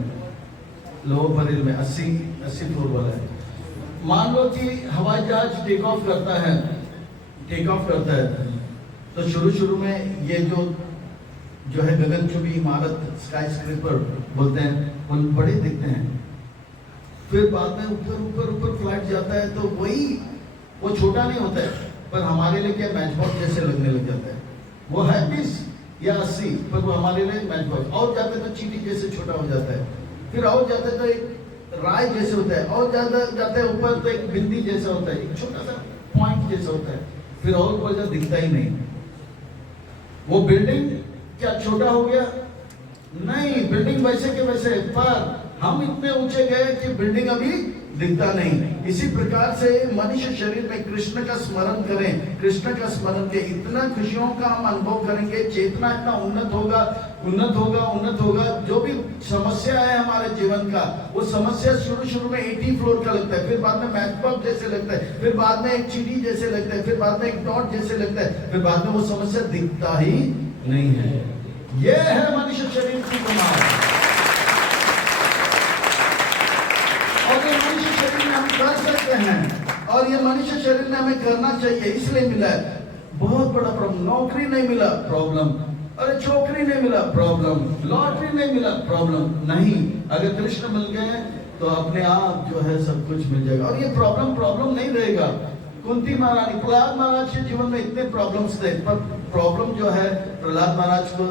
लोअर परेल में 80 फ्लोर वाला है। मान लो कि हवाई जहाज टेक ऑफ करता है तो शुरू में ये जो है गगनचुंबी इमारत, स्काई स्क्रेपर बोलते हैं, वो बड़े दिखते हैं। फिर बाद में ऊपर फ्लाइट जाता है तो वो छोटा नहीं होता है, पर हमारे लिए क्या मैच बॉक्स जैसे लगने लग जाता है। वो है 20 या 80, पर वो हमारे लिए मैच बॉक्स। और जाते तो चींटी जैसे छोटा हो जाता है, फिर और जाते तो एक राय जैसे होता है, और ज्यादा जाते हैं ऊपर तो एक बिंदी जैसा होता है, एक छोटा सा पॉइंट जैसा होता है, फिर और ऊपर जो दिखता ही नहीं। वो बिल्डिंग क्या छोटा हो गया? नहीं, बिल्डिंग वैसे के वैसे, पर हम इतने ऊंचे गए कि बिल्डिंग अभी दिखता नहीं। इसी प्रकार से मनुष्य शरीर में कृष्ण का स्मरण करें, कृष्ण का स्मरण के इतना खुशियों का हम अनुभव करेंगे, चेतना इतना उन्नत होगा। जो भी समस्या है हमारे जीवन का, वो समस्या शुरू में 80 फ्लोर का लगता है, फिर बाद में मैच बॉक्स जैसे लगता है, फिर बाद में एक चींटी जैसे लगता है, फिर बाद में एक डॉट जैसे लगता है, फिर बाद में वो समस्या दिखता ही नहीं है। यह है मनुष्य शरीर की कमाल। और ये मनुष्य शरीर में हम कर सकते हैं, और ये मनुष्य शरीर में हमें करना चाहिए, इसलिए मिला है। बहुत बड़ा प्रॉब्लम, नौकरी नहीं मिला प्रॉब्लम, अरे छोकरी नहीं मिला प्रॉब्लम, लॉटरी नहीं मिला प्रॉब्लम। नहीं, अगर कृष्ण मिल गए तो अपने आप जो है सब कुछ मिल जाएगा, और ये प्रॉब्लम नहीं रहेगा। कुंती महारानी, प्रहलाद महाराज के जीवन में इतने प्रॉब्लम्स थे, पर प्रॉब्लम जो है प्रहलाद महाराज को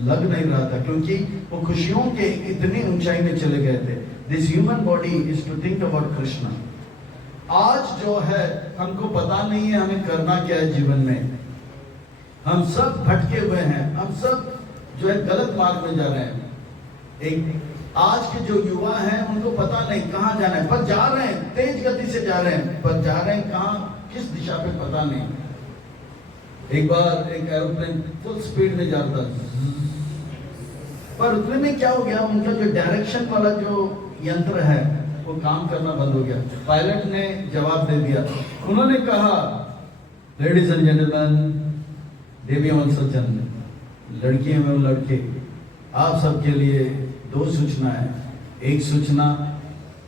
लग नहीं रहा था, क्योंकि वो खुशियों के इतनी ऊंचाई में चले गए थे। This human body is to think about Krishna. आज जो है हमको पता नहीं है हमें करना क्या है जीवन में। हम सब भटके हुए हैं, हम सब जो है गलत मार्ग में जा रहे हैं। एक आज के जो युवा हैं उनको पता नहीं कहाँ जाना है, पर जा रहे हैं, तेज गति से जा रहे हैं, पर जा रहे हैं कहाँ, किस दिशा पे पता नहीं। एक बार एक एरोप्लेन फुल स्पीड में जा रहा था, पर उतने में क्या हो गया, उनका जो डायरेक्शन वाला जो यंत्र है वो काम करना बंद हो गया। पायलट ने जवाब दे दिया, उन्होंने कहा, लेडीज एंड जेंटलमैन, देवियों और सज्जन, लड़कियों एवं लड़के, आप सबके लिए 2 सूचना है। एक सूचना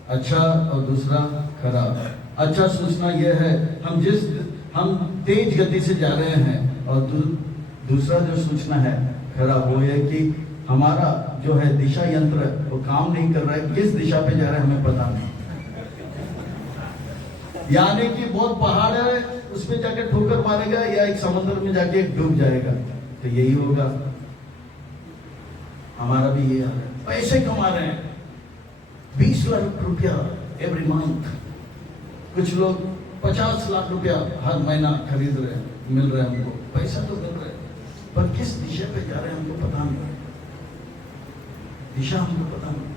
अच्छा और दूसरा खराब। अच्छा सूचना यह है हम तेज गति से जा रहे हैं, और दूसरा जो सूचना है खराब, वो है कि हमारा जो है दिशा यंत्र वो काम नहीं कर रहा है, किस दिशा पे जा रहा है हमें पता नहीं। यानी कि बहुत पहाड़ है, उसमें जाके ठोकर मारेगा या एक समुद्र में जाके डूब जाएगा, तो यही होगा। हमारा भी ये हाल है। पैसे कमा रहे हैं 20 लाख रुपया एवरी मंथ, कुछ लोग 50 लाख रुपया हर महीना खरीद रहे हैं, मिल रहे हैं हमको, पैसा तो मिल रहा है, पर किस दिशा पे जा रहे हैं हमको पता नहीं, दिशा हमको पता नहीं,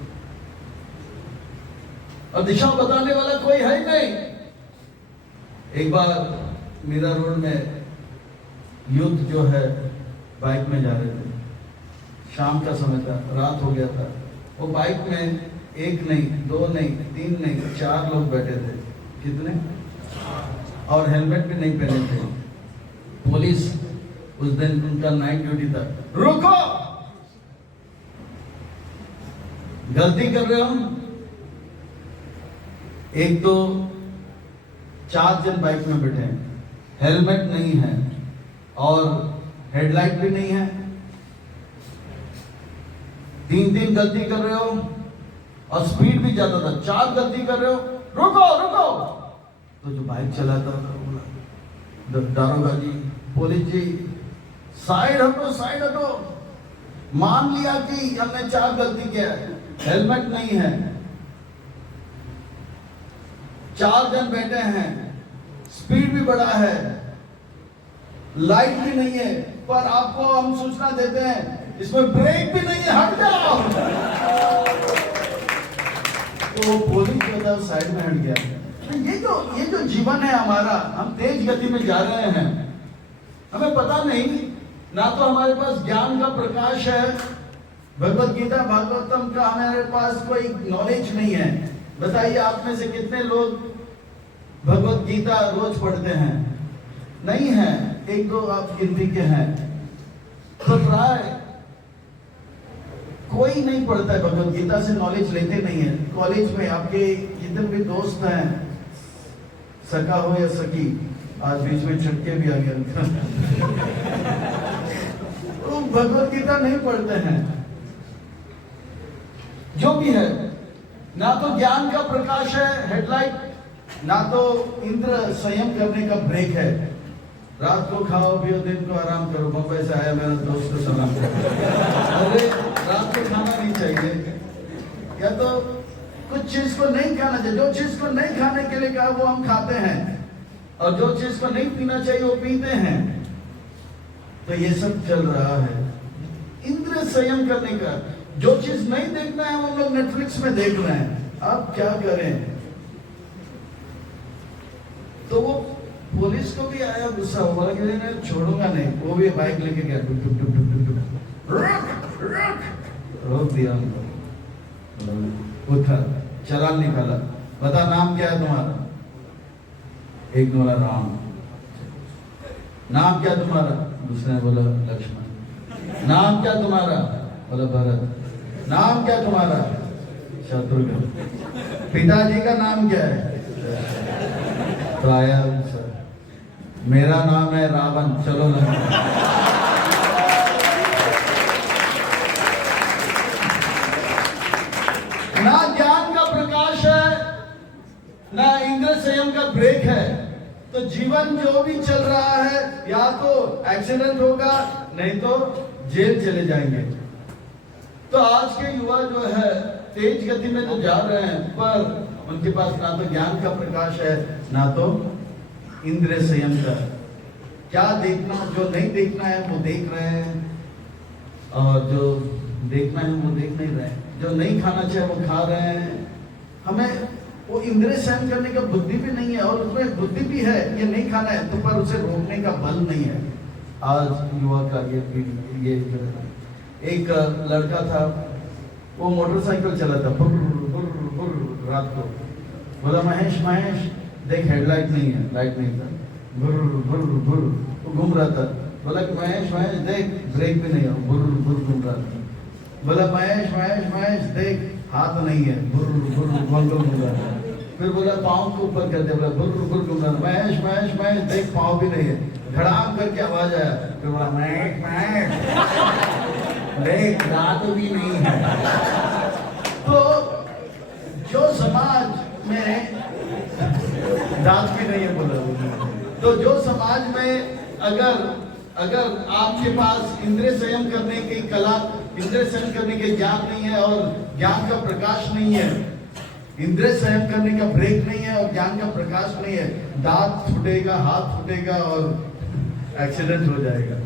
और दिशा बताने वाला कोई है ही नहीं। एक बार मीरा रोड में युद्ध जो है बाइक में जा रहे थे, शाम का समय था, रात हो गया था। वो बाइक में 1 नहीं 2 नहीं 3 नहीं 4 लोग बैठे थे। कितने? और हेलमेट भी नहीं पहने थे। पुलिस उस दिन उनका नाइट ड्यूटी था, रुको, गलती कर रहे हो। एक तो 4 जन बाइक में बैठे हैं, हेलमेट नहीं है और हेडलाइट भी नहीं है, 3 गलती कर रहे हो और स्पीड भी ज्यादा था, 4 गलती कर रहे हो, रुको रुको। तो जो बाइक चलाता था बोला, दारोगा जी, पुलिस जी, साइड हटो। मान लिया कि हमने 4 गलती किया है, हेलमेट नहीं है, 4 जन बैठे हैं, स्पीड भी बड़ा है, लाइट भी नहीं है, पर आपको हम सूचना देते हैं इसमें ब्रेक भी नहीं है, हट जाओ। तो पुलिस जो था साइड में हट गया। तो ये जो जीवन है हमारा, हम तेज गति में जा रहे हैं, हमें पता नहीं, ना तो हमारे पास ज्ञान का प्रकाश है, भगवत गीता भागवतम का हमारे पास कोई नॉलेज नहीं है। बताइए आप में से कितने लोग भगवत गीता रोज पढ़ते हैं? नहीं है, एक दो आप गिनती के हैं। तो प्राय कोई नहीं पढ़ता है, भगवत गीता से नॉलेज लेते नहीं है। कॉलेज में आपके जितने भी दोस्त हैं, सका हो या सकी, आज बीच में छटके भी आ गया, तो भगवत गीता नहीं पढ़ते हैं। जो भी है, ना तो ज्ञान का प्रकाश है हेडलाइट, ना तो इंद्र संयम करने का ब्रेक है। रात को खाओ पियो, दिन को आराम करो। बम्बई से आया मेरा दोस्त को सलाम करो। अरे रात को खाना नहीं चाहिए, या तो कुछ चीज को नहीं खाना चाहिए। जो चीज को नहीं खाने के लिए कहा वो हम खाते हैं, और जो चीज को नहीं पीना चाहिए वो पीते हैं। तो ये सब चल रहा है इंद्र संयम करने का। जो चीज नहीं देखना है वो लोग नेटफ्लिक्स में देख रहे हैं। अब क्या करें? तो वो पुलिस को भी आया गुस्सा, बोला कि मैं छोड़ूंगा नहीं। वो भी बाइक लेके गया, टुक टुक टुक टुक टुक, रोक दिया उनको, उठा, चालान निकाला। बता नाम क्या है तुम्हारा? एक ने बोला राम। नाम क्या तुम्हारा? दूसरे ने बोला लक्ष्मण। नाम क्या तुम्हारा? बोला भरत। नाम क्या तुम्हारा? शत्रुघ्न। पिताजी का नाम क्या है? तो आया सर, मेरा नाम है रावण, चलो ना। ना ज्ञान का प्रकाश है, ना इंद्र संयम का ब्रेक है। तो जीवन जो भी चल रहा है, या तो एक्सीडेंट होगा, नहीं तो जेल चले जाएंगे। तो आज के युवा जो है तेज गति में तो जा रहे हैं, पर उनके पास ना तो ज्ञान का प्रकाश है, ना तो इंद्रिय संयम का। क्या देखना, जो नहीं देखना है वो देख रहे हैं, और जो देखना है वो देख नहीं रहे हैं। जो नहीं खाना चाहिए वो खा रहे हैं। हमें वो इंद्रिय संयम करने का बुद्धि भी नहीं है, और उसमें बुद्धि भी है ये नहीं खाना है, तो पर उसे रोकने का बल नहीं है। आज युवा का ये एक लड़का था, वो मोटरसाइकिल चलाता, रात को बोला महेश महेश देख हेडलाइट नहीं है, लाइट नहीं था, वो घूम रहा था। बोला कि महेश महेश देख ब्रेक भी नहीं है, घूम रहा था। बोला महेश महेश महेश देख हाथ नहीं है, घूम रहा था। फिर बोला पाँव को ऊपर कर दे, बोला घूम रहा था। महेश महेश महेश देख पाँव भी नहीं है, धड़ाम करके आवाज आया। फिर बोला महेश महेश देख दांत भी नहीं है। तो जो समाज में दांत भी नहीं है, बोला, तो जो समाज में अगर आपके पास इंद्रिय संयम करने की कला, इंद्रिय संयम करने के ज्ञान नहीं है, और ज्ञान का प्रकाश नहीं है, इंद्रिय संयम करने का ब्रेक नहीं है, और ज्ञान का प्रकाश नहीं है, दांत फूटेगा, हाथ फूटेगा, और एक्सीडेंट हो जाएगा।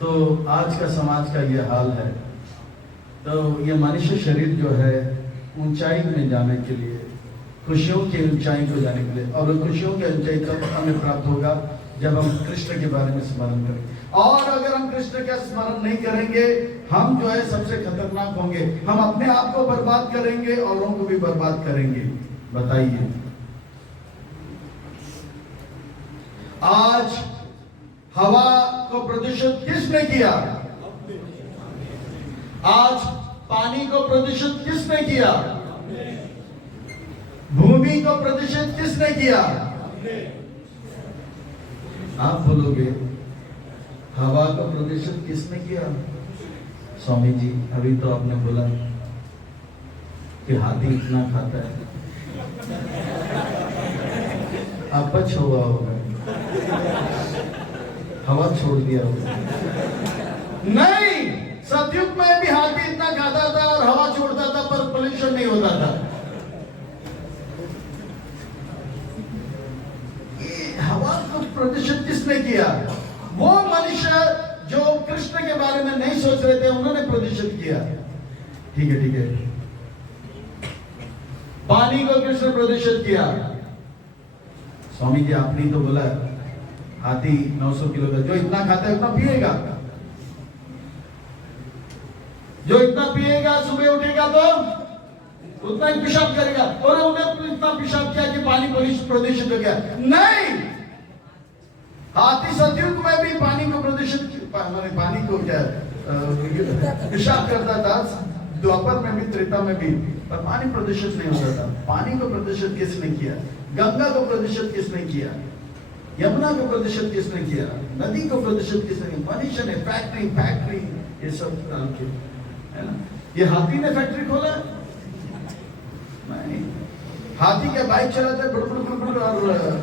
तो आज का समाज का ये हाल है। तो ये मनुष्य शरीर जो है ऊंचाई में जाने के लिए, खुशियों की ऊंचाई को जाने के लिए, और खुशियों की ऊंचाई तब हमें प्राप्त होगा जब हम कृष्ण के बारे में स्मरण करेंगे। और अगर हम कृष्ण का स्मरण नहीं करेंगे, हम जो है सबसे खतरनाक होंगे। हम अपने आप को बर्बाद करेंगे, औरों को भी बर्बाद करेंगे। बताइए, आज हवा को प्रदूषित किसने किया? आज पानी को प्रदूषित किसने किया? भूमि को प्रदूषित किसने किया? आप बोलोगे हवा को प्रदूषित किसने किया? स्वामी जी, अभी तो आपने बोला कि हाथी इतना खाता है, अपच हुआ होगा, हवा छोड़ दिया होगा। नहीं, सतयुग में भी हाथी इतना खाता था और हवा छोड़ता था, पर पोल्यूशन नहीं होता था। हवा को प्रदूषित किसने किया? वो मनुष्य जो कृष्ण के बारे में नहीं सोच रहे थे, उन्होंने प्रदूषित किया। ठीक है, ठीक है। पानी को कृष्ण प्रदूषित किया। स्वामी जी आपने तो बोला हाथी 900 किलो का, जो इतना खाता है उतना पिएगा, जो इतना पिएगा सुबह उठेगा तो उतना ही पेशाब करेगा। और उन्हें इतना पेशाब किया कि पानी प्रदूषित हो गया। नहीं, हाथी सतयुग में भी पानी को प्रदूषित, पानी को क्या पेशाब करता था, द्वापर में भी त्रेता में भी, पर पानी प्रदूषित नहीं होता था। पानी को प्रदूषित किसने किया? गंगा को प्रदूषित किसने किया? यमुना को प्रदूषित किसने किया? नदी को प्रदूषित किसने किया? मनुष्य ने। फैक्ट्री ये सब डाल के, है ना। ये हाथी ने फैक्ट्री खोला? नहीं। हाथी क्या बाइक चलाता है बुड़ और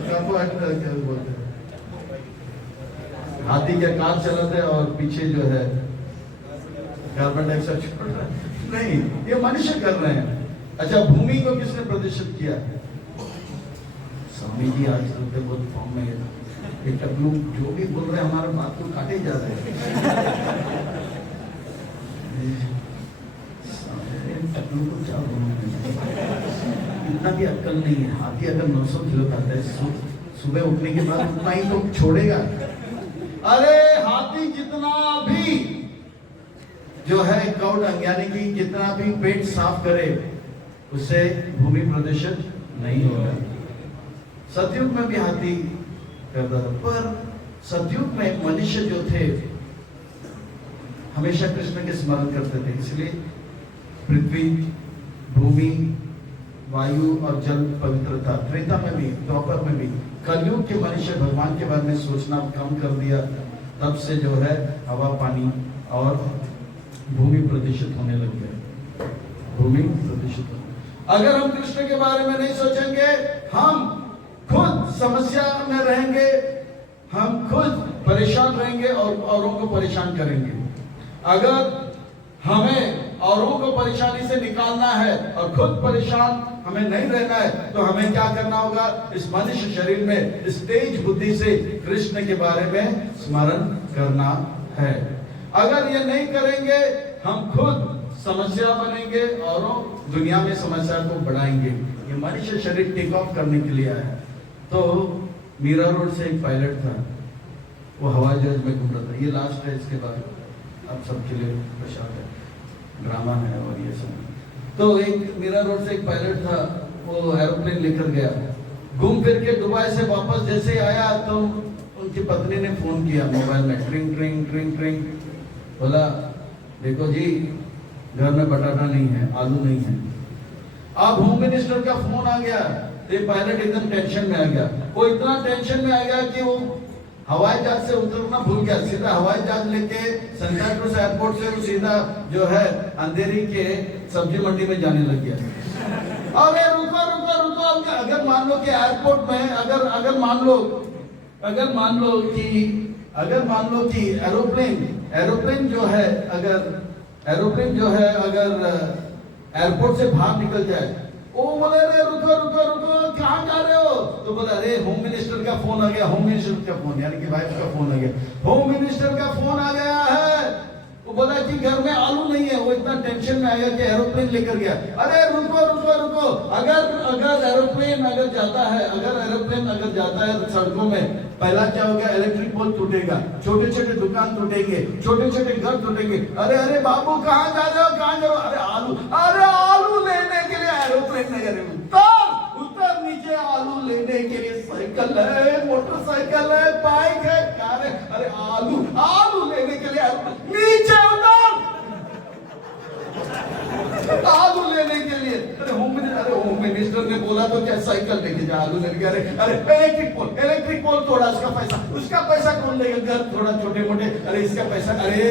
क्या बोलते हैं, हाथी क्या कार चलाते हैं और पीछे जो है कार्बन डाइऑक्साइड छोड़ रहा है? नहीं, ये मनुष्य कर रहे हैं। अच्छा, भूमि को किसने प्रदूषित किया? स्वामी जी आज चलते बहुत फॉर्म में, एक टकलू जो भी बोल रहे हैं हमारे बात को काटे जा रहे हैं। टकलू को क्या इतना भी अक्कल नहीं है। हाथी अगर 900 किलो खाता है, सुबह उठने के बाद उतना ही तो छोड़ेगा। अरे हाथी जितना भी जो है काउडंग यानी कि जितना भी पेट साफ करे उससे भूमि प्रदूषित नहीं होगा। सतयुग में भी हाथी करता था, पर सतयुग में एक मनुष्य जो थे हमेशा कृष्ण के स्मरण करते थे, इसलिए पृथ्वी, भूमि, वायु और जल पवित्र था। त्रेता में भी, द्वापर में भी। कलयुग के मनुष्य भगवान के बारे में सोचना कम कर दिया, तब से जो है हवा, पानी और भूमि प्रदूषित होने लग गए। भूमि प्रदूषित हो। अगर हम कृष्ण के बारे में नहीं सोचेंगे, हम खुद समस्या में रहेंगे, हम खुद परेशान रहेंगे और औरों को परेशान करेंगे। अगर हमें औरों को परेशानी से निकालना है और खुद परेशान हमें नहीं रहना है, तो हमें क्या करना होगा? इस मनुष्य शरीर में इस तेज बुद्धि से कृष्ण के बारे में स्मरण करना है। अगर ये नहीं करेंगे, हम खुद समस्या बनेंगे और दुनिया में समस्या को बढ़ाएंगे। ये मनुष्य शरीर टेक ऑफ करने के लिए आया है। तो मीरा रोड से एक पायलट था, वो हवाई जहाज में घूम रहा था। ये लास्ट है, इसके बाद अब सबके लिए प्रसाद है, ड्रामा है और ये सब। तो एक मीरा रोड से एक पायलट था, वो एरोप्लेन लेकर गया, घूम फिर के दुबई से वापस जैसे आया तो उनकी पत्नी ने फोन किया मोबाइल में, ट्रिंग ट्रिंग ट्रिंग ट्रिंग। बोला, देखो जी घर में बटाटा नहीं है, आलू नहीं है। अब होम मिनिस्टर का फोन आ गया, ये पायलट एकदम टेंशन में आ गया। वो इतना टेंशन में आ गया कि वो हवाई जहाज से उतरना भूल गया, सीधा हवाई जहाज लेके सेंटा क्रूज एयरपोर्ट से वो सीधा जो है अंधेरी के सब्जी मंडी में जाने लग गया। अरे रुको रुको रुको, अगर मान लो कि एयरपोर्ट में अगर मान लो कि एरोप्लेन जो है अगर एयरपोर्ट से बाहर निकल जाए, वो बोले अरे रुको रुको रुको, कहाँ जा रहे हो? तो बोला अरे होम मिनिस्टर का फोन आ गया। होम मिनिस्टर का फोन यानी कि वाइफ का फोन आ गया। होम मिनिस्टर का फोन आ गया है, वो बोला कि घर में आलू नहीं है। वो इतना टेंशन में आया कि एरोप्लेन लेकर गया। अरे रुको रुको रुको, अगर एरोप्लेन अगर जाता है सड़कों में, पहला क्या होगा? इलेक्ट्रिक पोल टूटेगा, छोटे छोटे दुकान टूटेंगे, छोटे छोटे घर टूटेंगे। अरे बाबू कहाँ जा रहे हो, कहाँ जाओ? अरे आलू लेने के लिए एरोप्लेन नहीं है, उतर नीचे। आलू लेने के लिए साइकिल है, मोटरसाइकिल है, बाइक है, कार है। अरे आलू लेने के लिए नीचे उतर, आलू लेने के लिए। अरे होम मिनिस्टर ने बोला तो क्या साइकिल लेके जा, आलू लेके। अरे इलेक्ट्रिक पोल तोड़ा, उसका पैसा कौन लेगा? घर थोड़ा छोटे मोटे, अरे इसका पैसा, अरे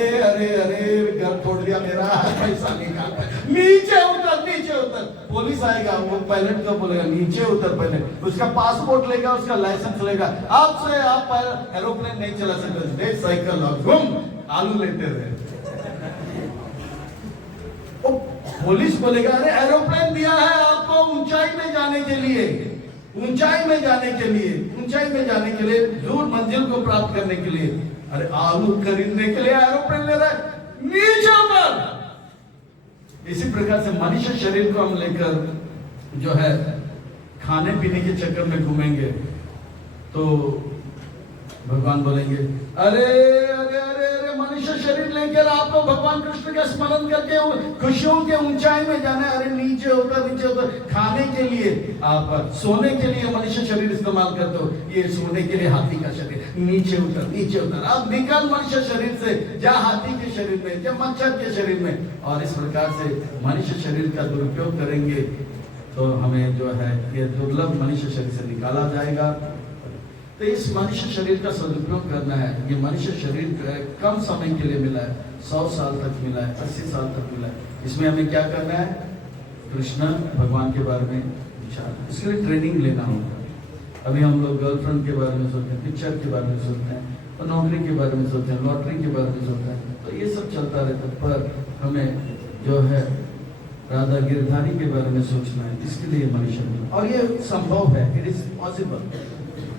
घर तोड़ दिया मेरा, पैसा निकाल। नीचे उतर। पुलिस आएगा, वो पायलट को बोलेगा नीचे उतर पहले, उसका पासपोर्ट लेगा, उसका लाइसेंस लेगा। आपसे आप एरोप्लेन नहीं चला सकते, साइकिल और घूम आलू लेते रहे। पुलिस बोलेगा अरे एरोप्लेन दिया है आपको ऊंचाई में जाने के लिए, दूर मंजिल को प्राप्त करने के लिए। अरे आलू खरीदने के लिए एरोप्लेन ले रहा है, नीचे उतर। इसी प्रकार से मनुष्य शरीर को हम लेकर जो है खाने पीने के चक्कर में घूमेंगे तो भगवान बोलेंगे अरे अरे अरे अरे मनुष्य शरीर लेकर आपको भगवान कृष्ण का स्मरण करके खुशियों के ऊंचाई में जाना है। अरे नीचे होकर खाने के लिए आप सोने के लिए मनुष्य शरीर इस्तेमाल करते हो, ये सोने के लिए हाथी का शरीर। नीचे उतर अब निकल मनुष्य शरीर से, जा हाथी के शरीर में, जा मच्छर के शरीर में। और इस प्रकार से मनुष्य शरीर का दुरुपयोग करेंगे तो हमें जो है ये दुर्लभ मनुष्य शरीर से निकाला जाएगा। तो इस मनुष्य शरीर का सदुपयोग करना है। ये मनुष्य शरीर जो है कम समय के लिए मिला है, 100 साल तक मिला है, 80 साल तक मिला है। इसमें हमें क्या करना है? कृष्ण भगवान के बारे में विचार, इसके लिए ट्रेनिंग लेना होगा। अभी हम लोग गर्लफ्रेंड के बारे में सोचते हैं, पिक्चर के बारे में सोचते हैं, और नौकरी के बारे में सोचते हैं, लॉटरी के बारे में सोचते हैं, तो ये सब चलता रहता है। पर हमें जो है राधा गिरधारी के बारे में सोचना है, इसके लिए मनुष्य, और ये संभव है, इट इज पॉसिबल।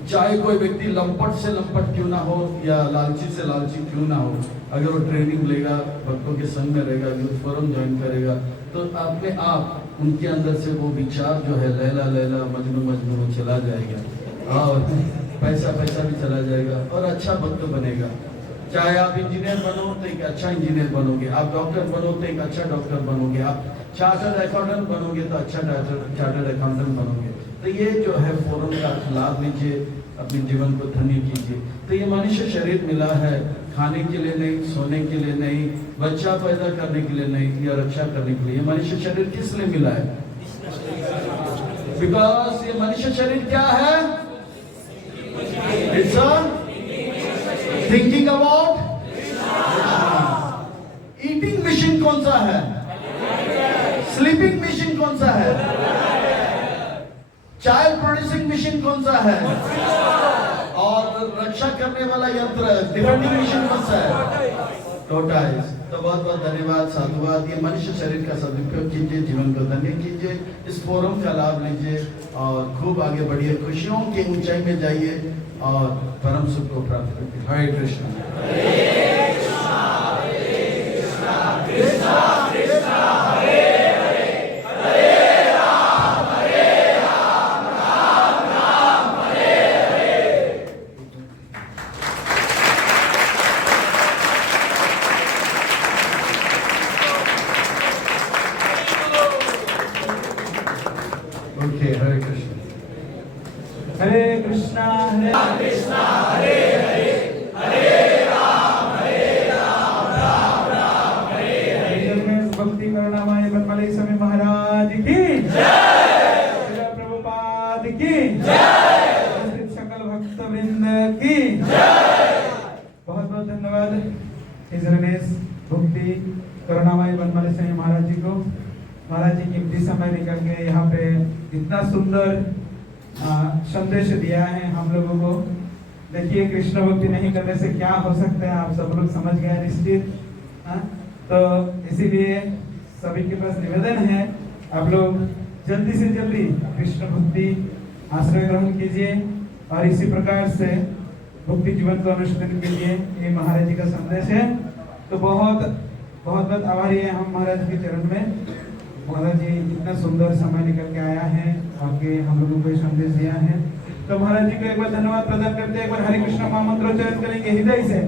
चाहे कोई व्यक्ति लंपट से लंपट क्यों ना हो या लालची से लालची क्यों ना हो, अगर वो ट्रेनिंग लेगा, भक्तों के संग में रहेगा, यूथ फोरम ज्वाइन करेगा, तो अपने आप उनके अंदर से वो विचार जो है लैला लैला मजनू मजनू वो चला जाएगा, और पैसा पैसा भी चला जाएगा, और अच्छा भक्त बनेगा। चाहे आप इंजीनियर बनो तो एक अच्छा इंजीनियर बनोगे, आप डॉक्टर बनो तो एक अच्छा डॉक्टर बनोगे, आप चार्टर्ड अकाउंटेंट बनोगे तो अच्छा चार्टर्ड अकाउंटेंट बनोगे। तो ये जो है फोरम का लाभ लीजिए, अपने जीवन को धन्य कीजिए। तो ये मनुष्य शरीर मिला है खाने के लिए नहीं, सोने के लिए नहीं, बच्चा पैदा करने के लिए नहीं, या रक्षा करने के लिए। ये मनुष्य शरीर किस लिए मिला है? बिकॉज ये मनुष्य शरीर क्या है? It's thinking about. Eating machine कौन सा है? स्लीपिंग मशीन कौन सा है? चाइल्ड प्रोड्यूसिंग मशीन कौन सा है? और रक्षा करने वाला यंत्र डिफेंडिंग मशीन कौन सा है? टोटाइज। तो बहुत बहुत धन्यवाद, साधुवाद। ये मनुष्य शरीर का सदुपयोग कीजिए, जीवन को धन्य कीजिए, इस फोरम का लाभ लीजिए और खूब आगे बढ़िए, खुशियों की ऊंचाई में जाइए और परम सुख को प्राप्त करिए। हरे कृष्णा। हरे कृष्णा हरे हरे, हरे राम राम राम हरे हरे। भक्ति करुणामय बनमाली स्वामी महाराज की जय, प्रभुपाद की जय, सकल भक्त वृंद की जय। बहुत बहुत धन्यवाद इस भक्ति करुणामय बनमाली स्वामी महाराज जी को। महाराज जी कीमती समय निकल के यहाँ पे इतना सुंदर संदेश दिया है हम लोगों को। देखिए कृष्ण भक्ति नहीं करने से क्या हो सकता है, आप सब लोग समझ गए निश्चित। तो इसीलिए सभी के पास निवेदन है, आप लोग जल्दी से जल्दी कृष्ण भक्ति आश्रय ग्रहण कीजिए और इसी प्रकार से भक्ति जीवन को अनुष्ठान कीजिए। ये महाराज जी का संदेश है। तो बहुत बहुत बहुत आभारी है हम महाराज के चरण में। महाराज जी इतना सुंदर समय निकल के आया है, आके हम लोगों को संदेश दिया है। तो महाराज जी को एक बार धन्यवाद प्रदान करते हैं। एक बार हरे कृष्ण महामंत्र उच्चारण करेंगे हृदय से।